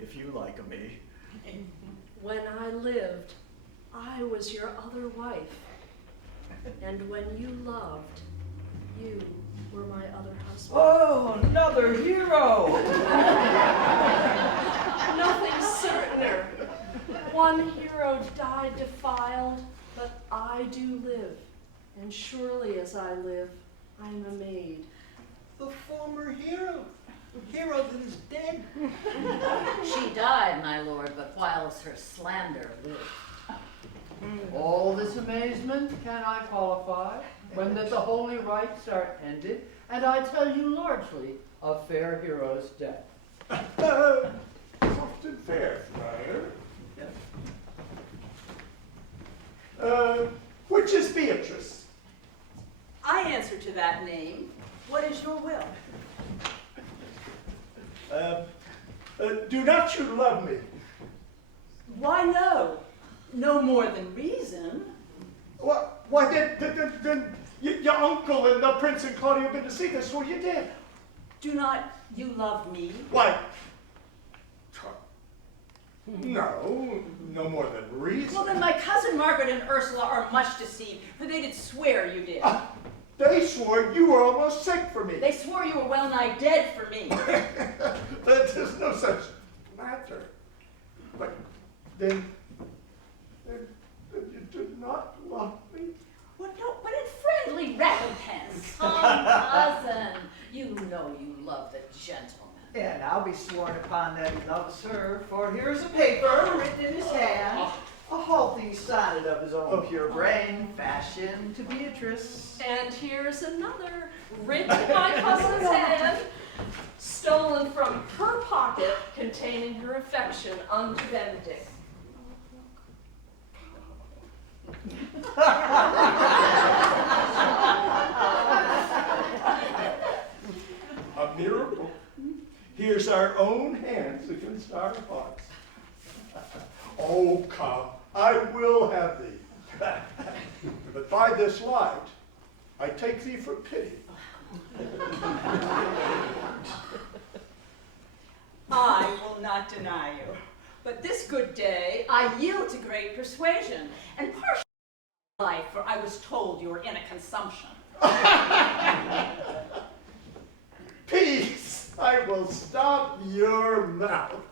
if you like me. When I lived, I was your other wife. And when you loved, you were my other husband. Oh, another hero! Nothing certainer. One hero died defiled, but I do live. And surely as I live, I am a maid. The former hero. Hero that is dead. She died, my lord, but whiles her slander lived. All this amazement can I qualify when that the holy rites are ended, and I tell you largely of fair hero's death. Soft and fair, friar. Which is Beatrice? I answer to that name. What is your will? Do not you love me? Why, no. No more than reason. Why then your uncle and the Prince and Claudia have been to see this, so you did. Do not you love me? Why? No, no more than reason. Well, then my cousin Margaret and Ursula are much deceived, for they did swear you did. They swore you were almost sick for me. They swore you were well nigh dead for me. There's no such matter. But then you did not love me. Well, no, but in friendly recompense. Cousin, you know you love the gentleman. And I'll be sworn upon that he loves her, for here's a paper written in his hand, a halting sonnet of his own pure brain, fashioned to Beatrice. And here's another, written in my cousin's hand, stolen from her pocket, containing her affection unto Benedict. A miracle. Here's our own hands against our hearts. Oh, come, I will have thee. But by this light, I take thee for pity. I will not deny you. But this good day I yield to great persuasion, and partial life, for I was told you were in a consumption. Peace! I will stop your mouth.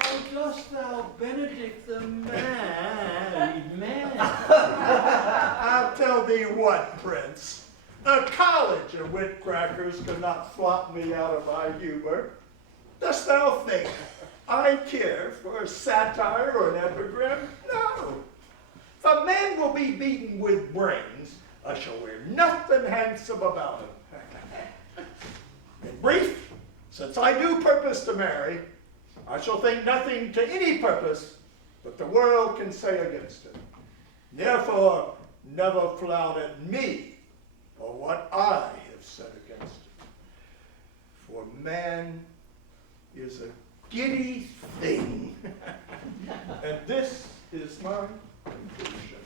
How dost thou, Benedict the married man? I'll tell thee what, Prince. A college of witcrackers could not flop me out of my humor. Dost thou think I care for a satire or an epigram? No. If a man will be beaten with brains, I shall wear nothing handsome about him. In brief, since I do purpose to marry, I shall think nothing to any purpose that the world can say against it. Therefore, never flout at me for what I have said against it. For man is a giddy thing. And this is my conclusion.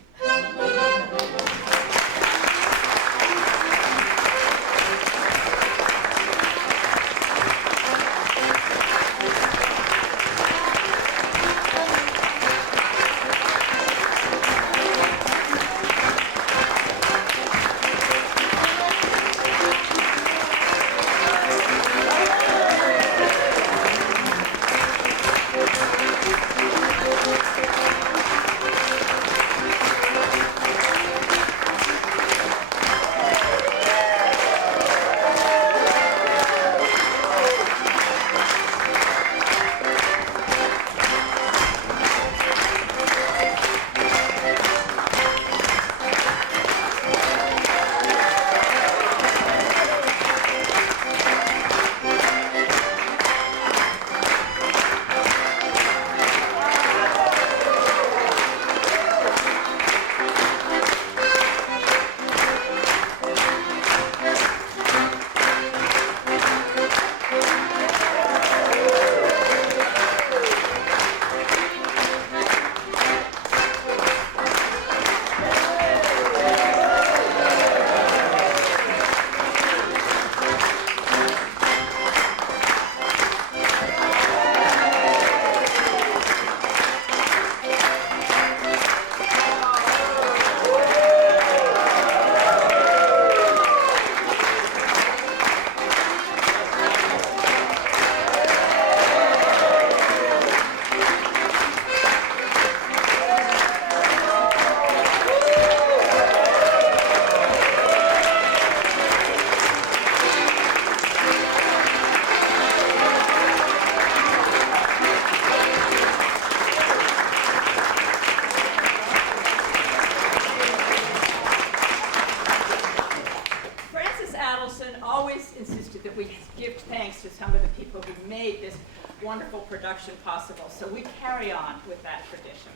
wonderful production possible, so we carry on with that tradition.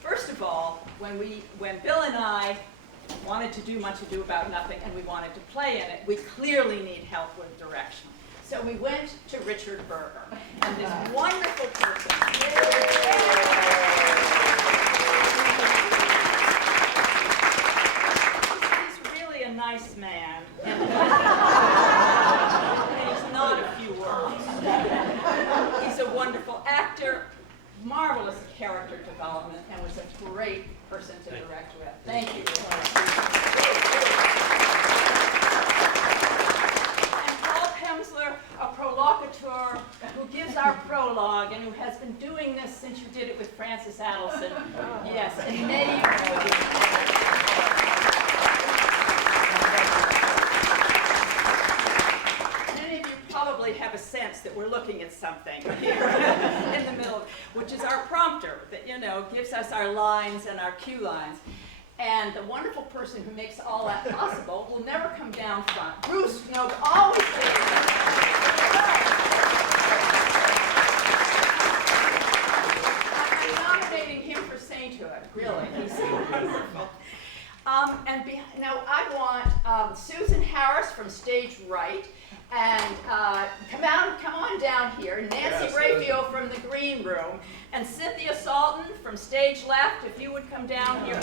First of all, when Bill and I wanted to do Much Ado About Nothing and we wanted to play in it, we clearly need help with direction. So we went to Richard Berger, and this wonderful person. He's really a nice man. And he's not a few words. He's a wonderful actor, marvelous character development, and was a great person to direct with. Thank you. And Paul Pemsler, a prolocutor who gives our prologue and who has been doing this since you did it with Francis Adelson. Yes, and many of you probably have a sense that we're looking at something here in the middle, which is our prompter that, gives us our lines and our cue lines. And the wonderful person who makes all that possible will never come down front. Bruce Knoke always says I'm nominating him for sainthood, really. He's wonderful. Now I want Susan Harris from stage right, and come on down here. Nancy Raphael from the green room, and Cynthia Salton from stage left, if you would come down here.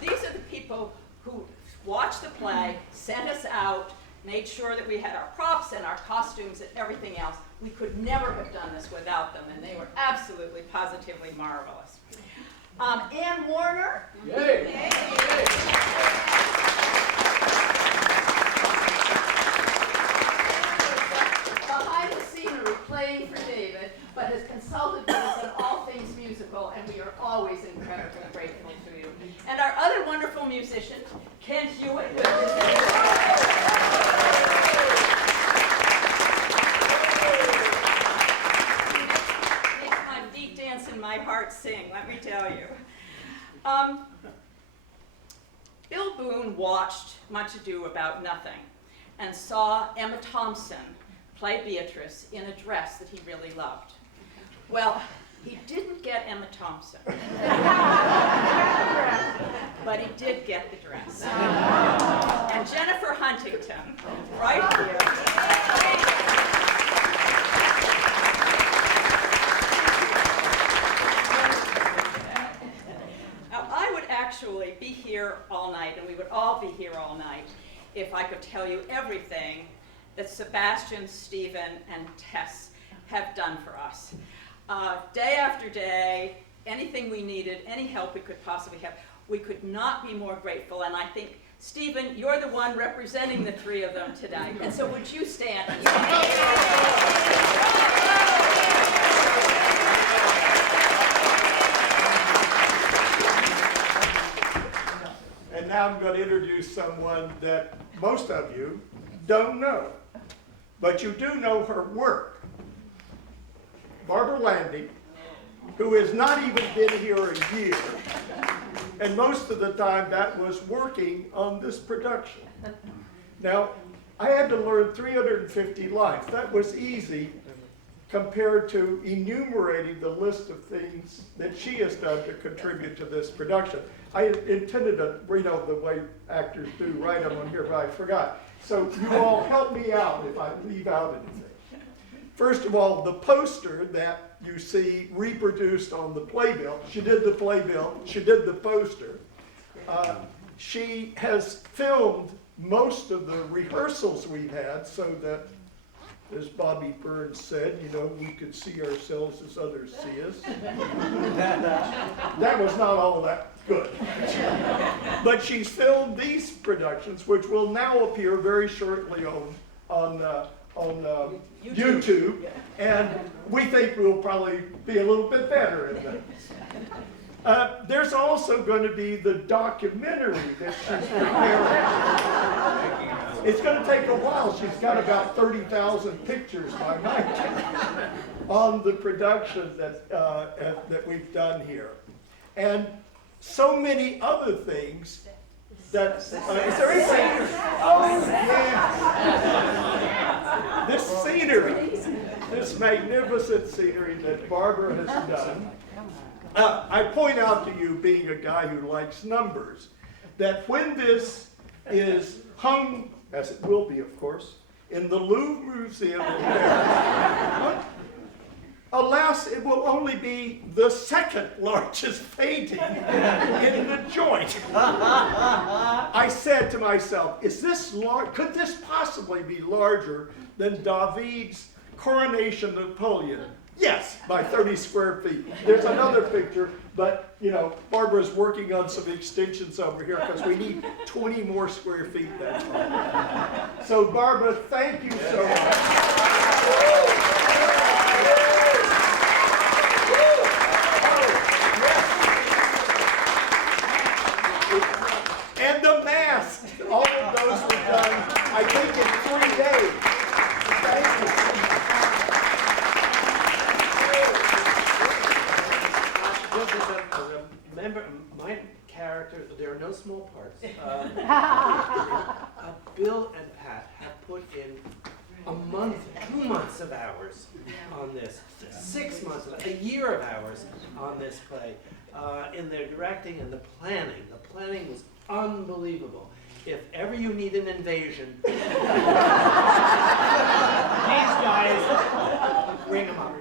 These are the people who watched the play, sent us out, made sure that we had our props and our costumes and everything else. We could never have done this without them, and they were absolutely, positively marvelous. Ann Warner. Yay. Yay. Behind the scenery playing for David, but has consulted with us on all things musical, and we are always incredibly grateful to you. And our other wonderful musician, Kent Hewitt. Makes my feet dance and my heart sing, let me tell you. Bill Boone watched Much Ado About Nothing and saw Emma Thompson play Beatrice in a dress that he really loved. Well, he didn't get Emma Thompson, but he did get the dress. And Jennifer Huntington, right here. Now, I would actually be here all night, and we would all be here all night, if I could tell you everything that Sebastian, Stephen, and Tess have done for us. Day after day, anything we needed, any help we could possibly have, we could not be more grateful. And I think, Stephen, you're the one representing the three of them tonight. And so would you stand? And now I'm going to introduce someone that most of you don't know, but you do know her work. Barbara Landy, who has not even been here a year, and most of the time that was working on this production. Now, I had to learn 350 lines. That was easy compared to enumerating the list of things that she has done to contribute to this production. I intended to, the way actors do, write them on here, but I forgot. So you all help me out if I leave out anything. First of all, the poster that you see reproduced on the playbill, she did the playbill, she did the poster. She has filmed most of the rehearsals we've had so that, as Bobby Burns said, we could see ourselves as others see us. That was not all that good. But she's filmed these productions, which will now appear very shortly on YouTube, and we think we'll probably be a little bit better at that. There's also going to be the documentary that she's preparing. It's going to take a while. She's got about 30,000 pictures by my count on the production that we've done here. And so many other things that, is there anything? Oh, yeah. This scenery, this magnificent scenery that Barbara has done. I point out to you, being a guy who likes numbers, that when this is hung, as it will be, of course, in the Louvre Museum in Paris, alas, it will only be the second largest painting in the joint. I said to myself, is this could this possibly be larger than David's Coronation of Napoleon? Yes, by 30 square feet. There's another picture, but you know, Barbara's working on some extensions over here because we need 20 more square feet. That's all. So Barbara, thank you so much. And the mask, all of those were done, I think, in 3 days. Thank you. Remember, my character, there are no small parts. Bill and Pat have put in a month, 2 months of hours on this, 6 months, a year of hours on this play, in their directing and the planning. The planning was unbelievable. If ever you need an invasion, these guys, bring them up.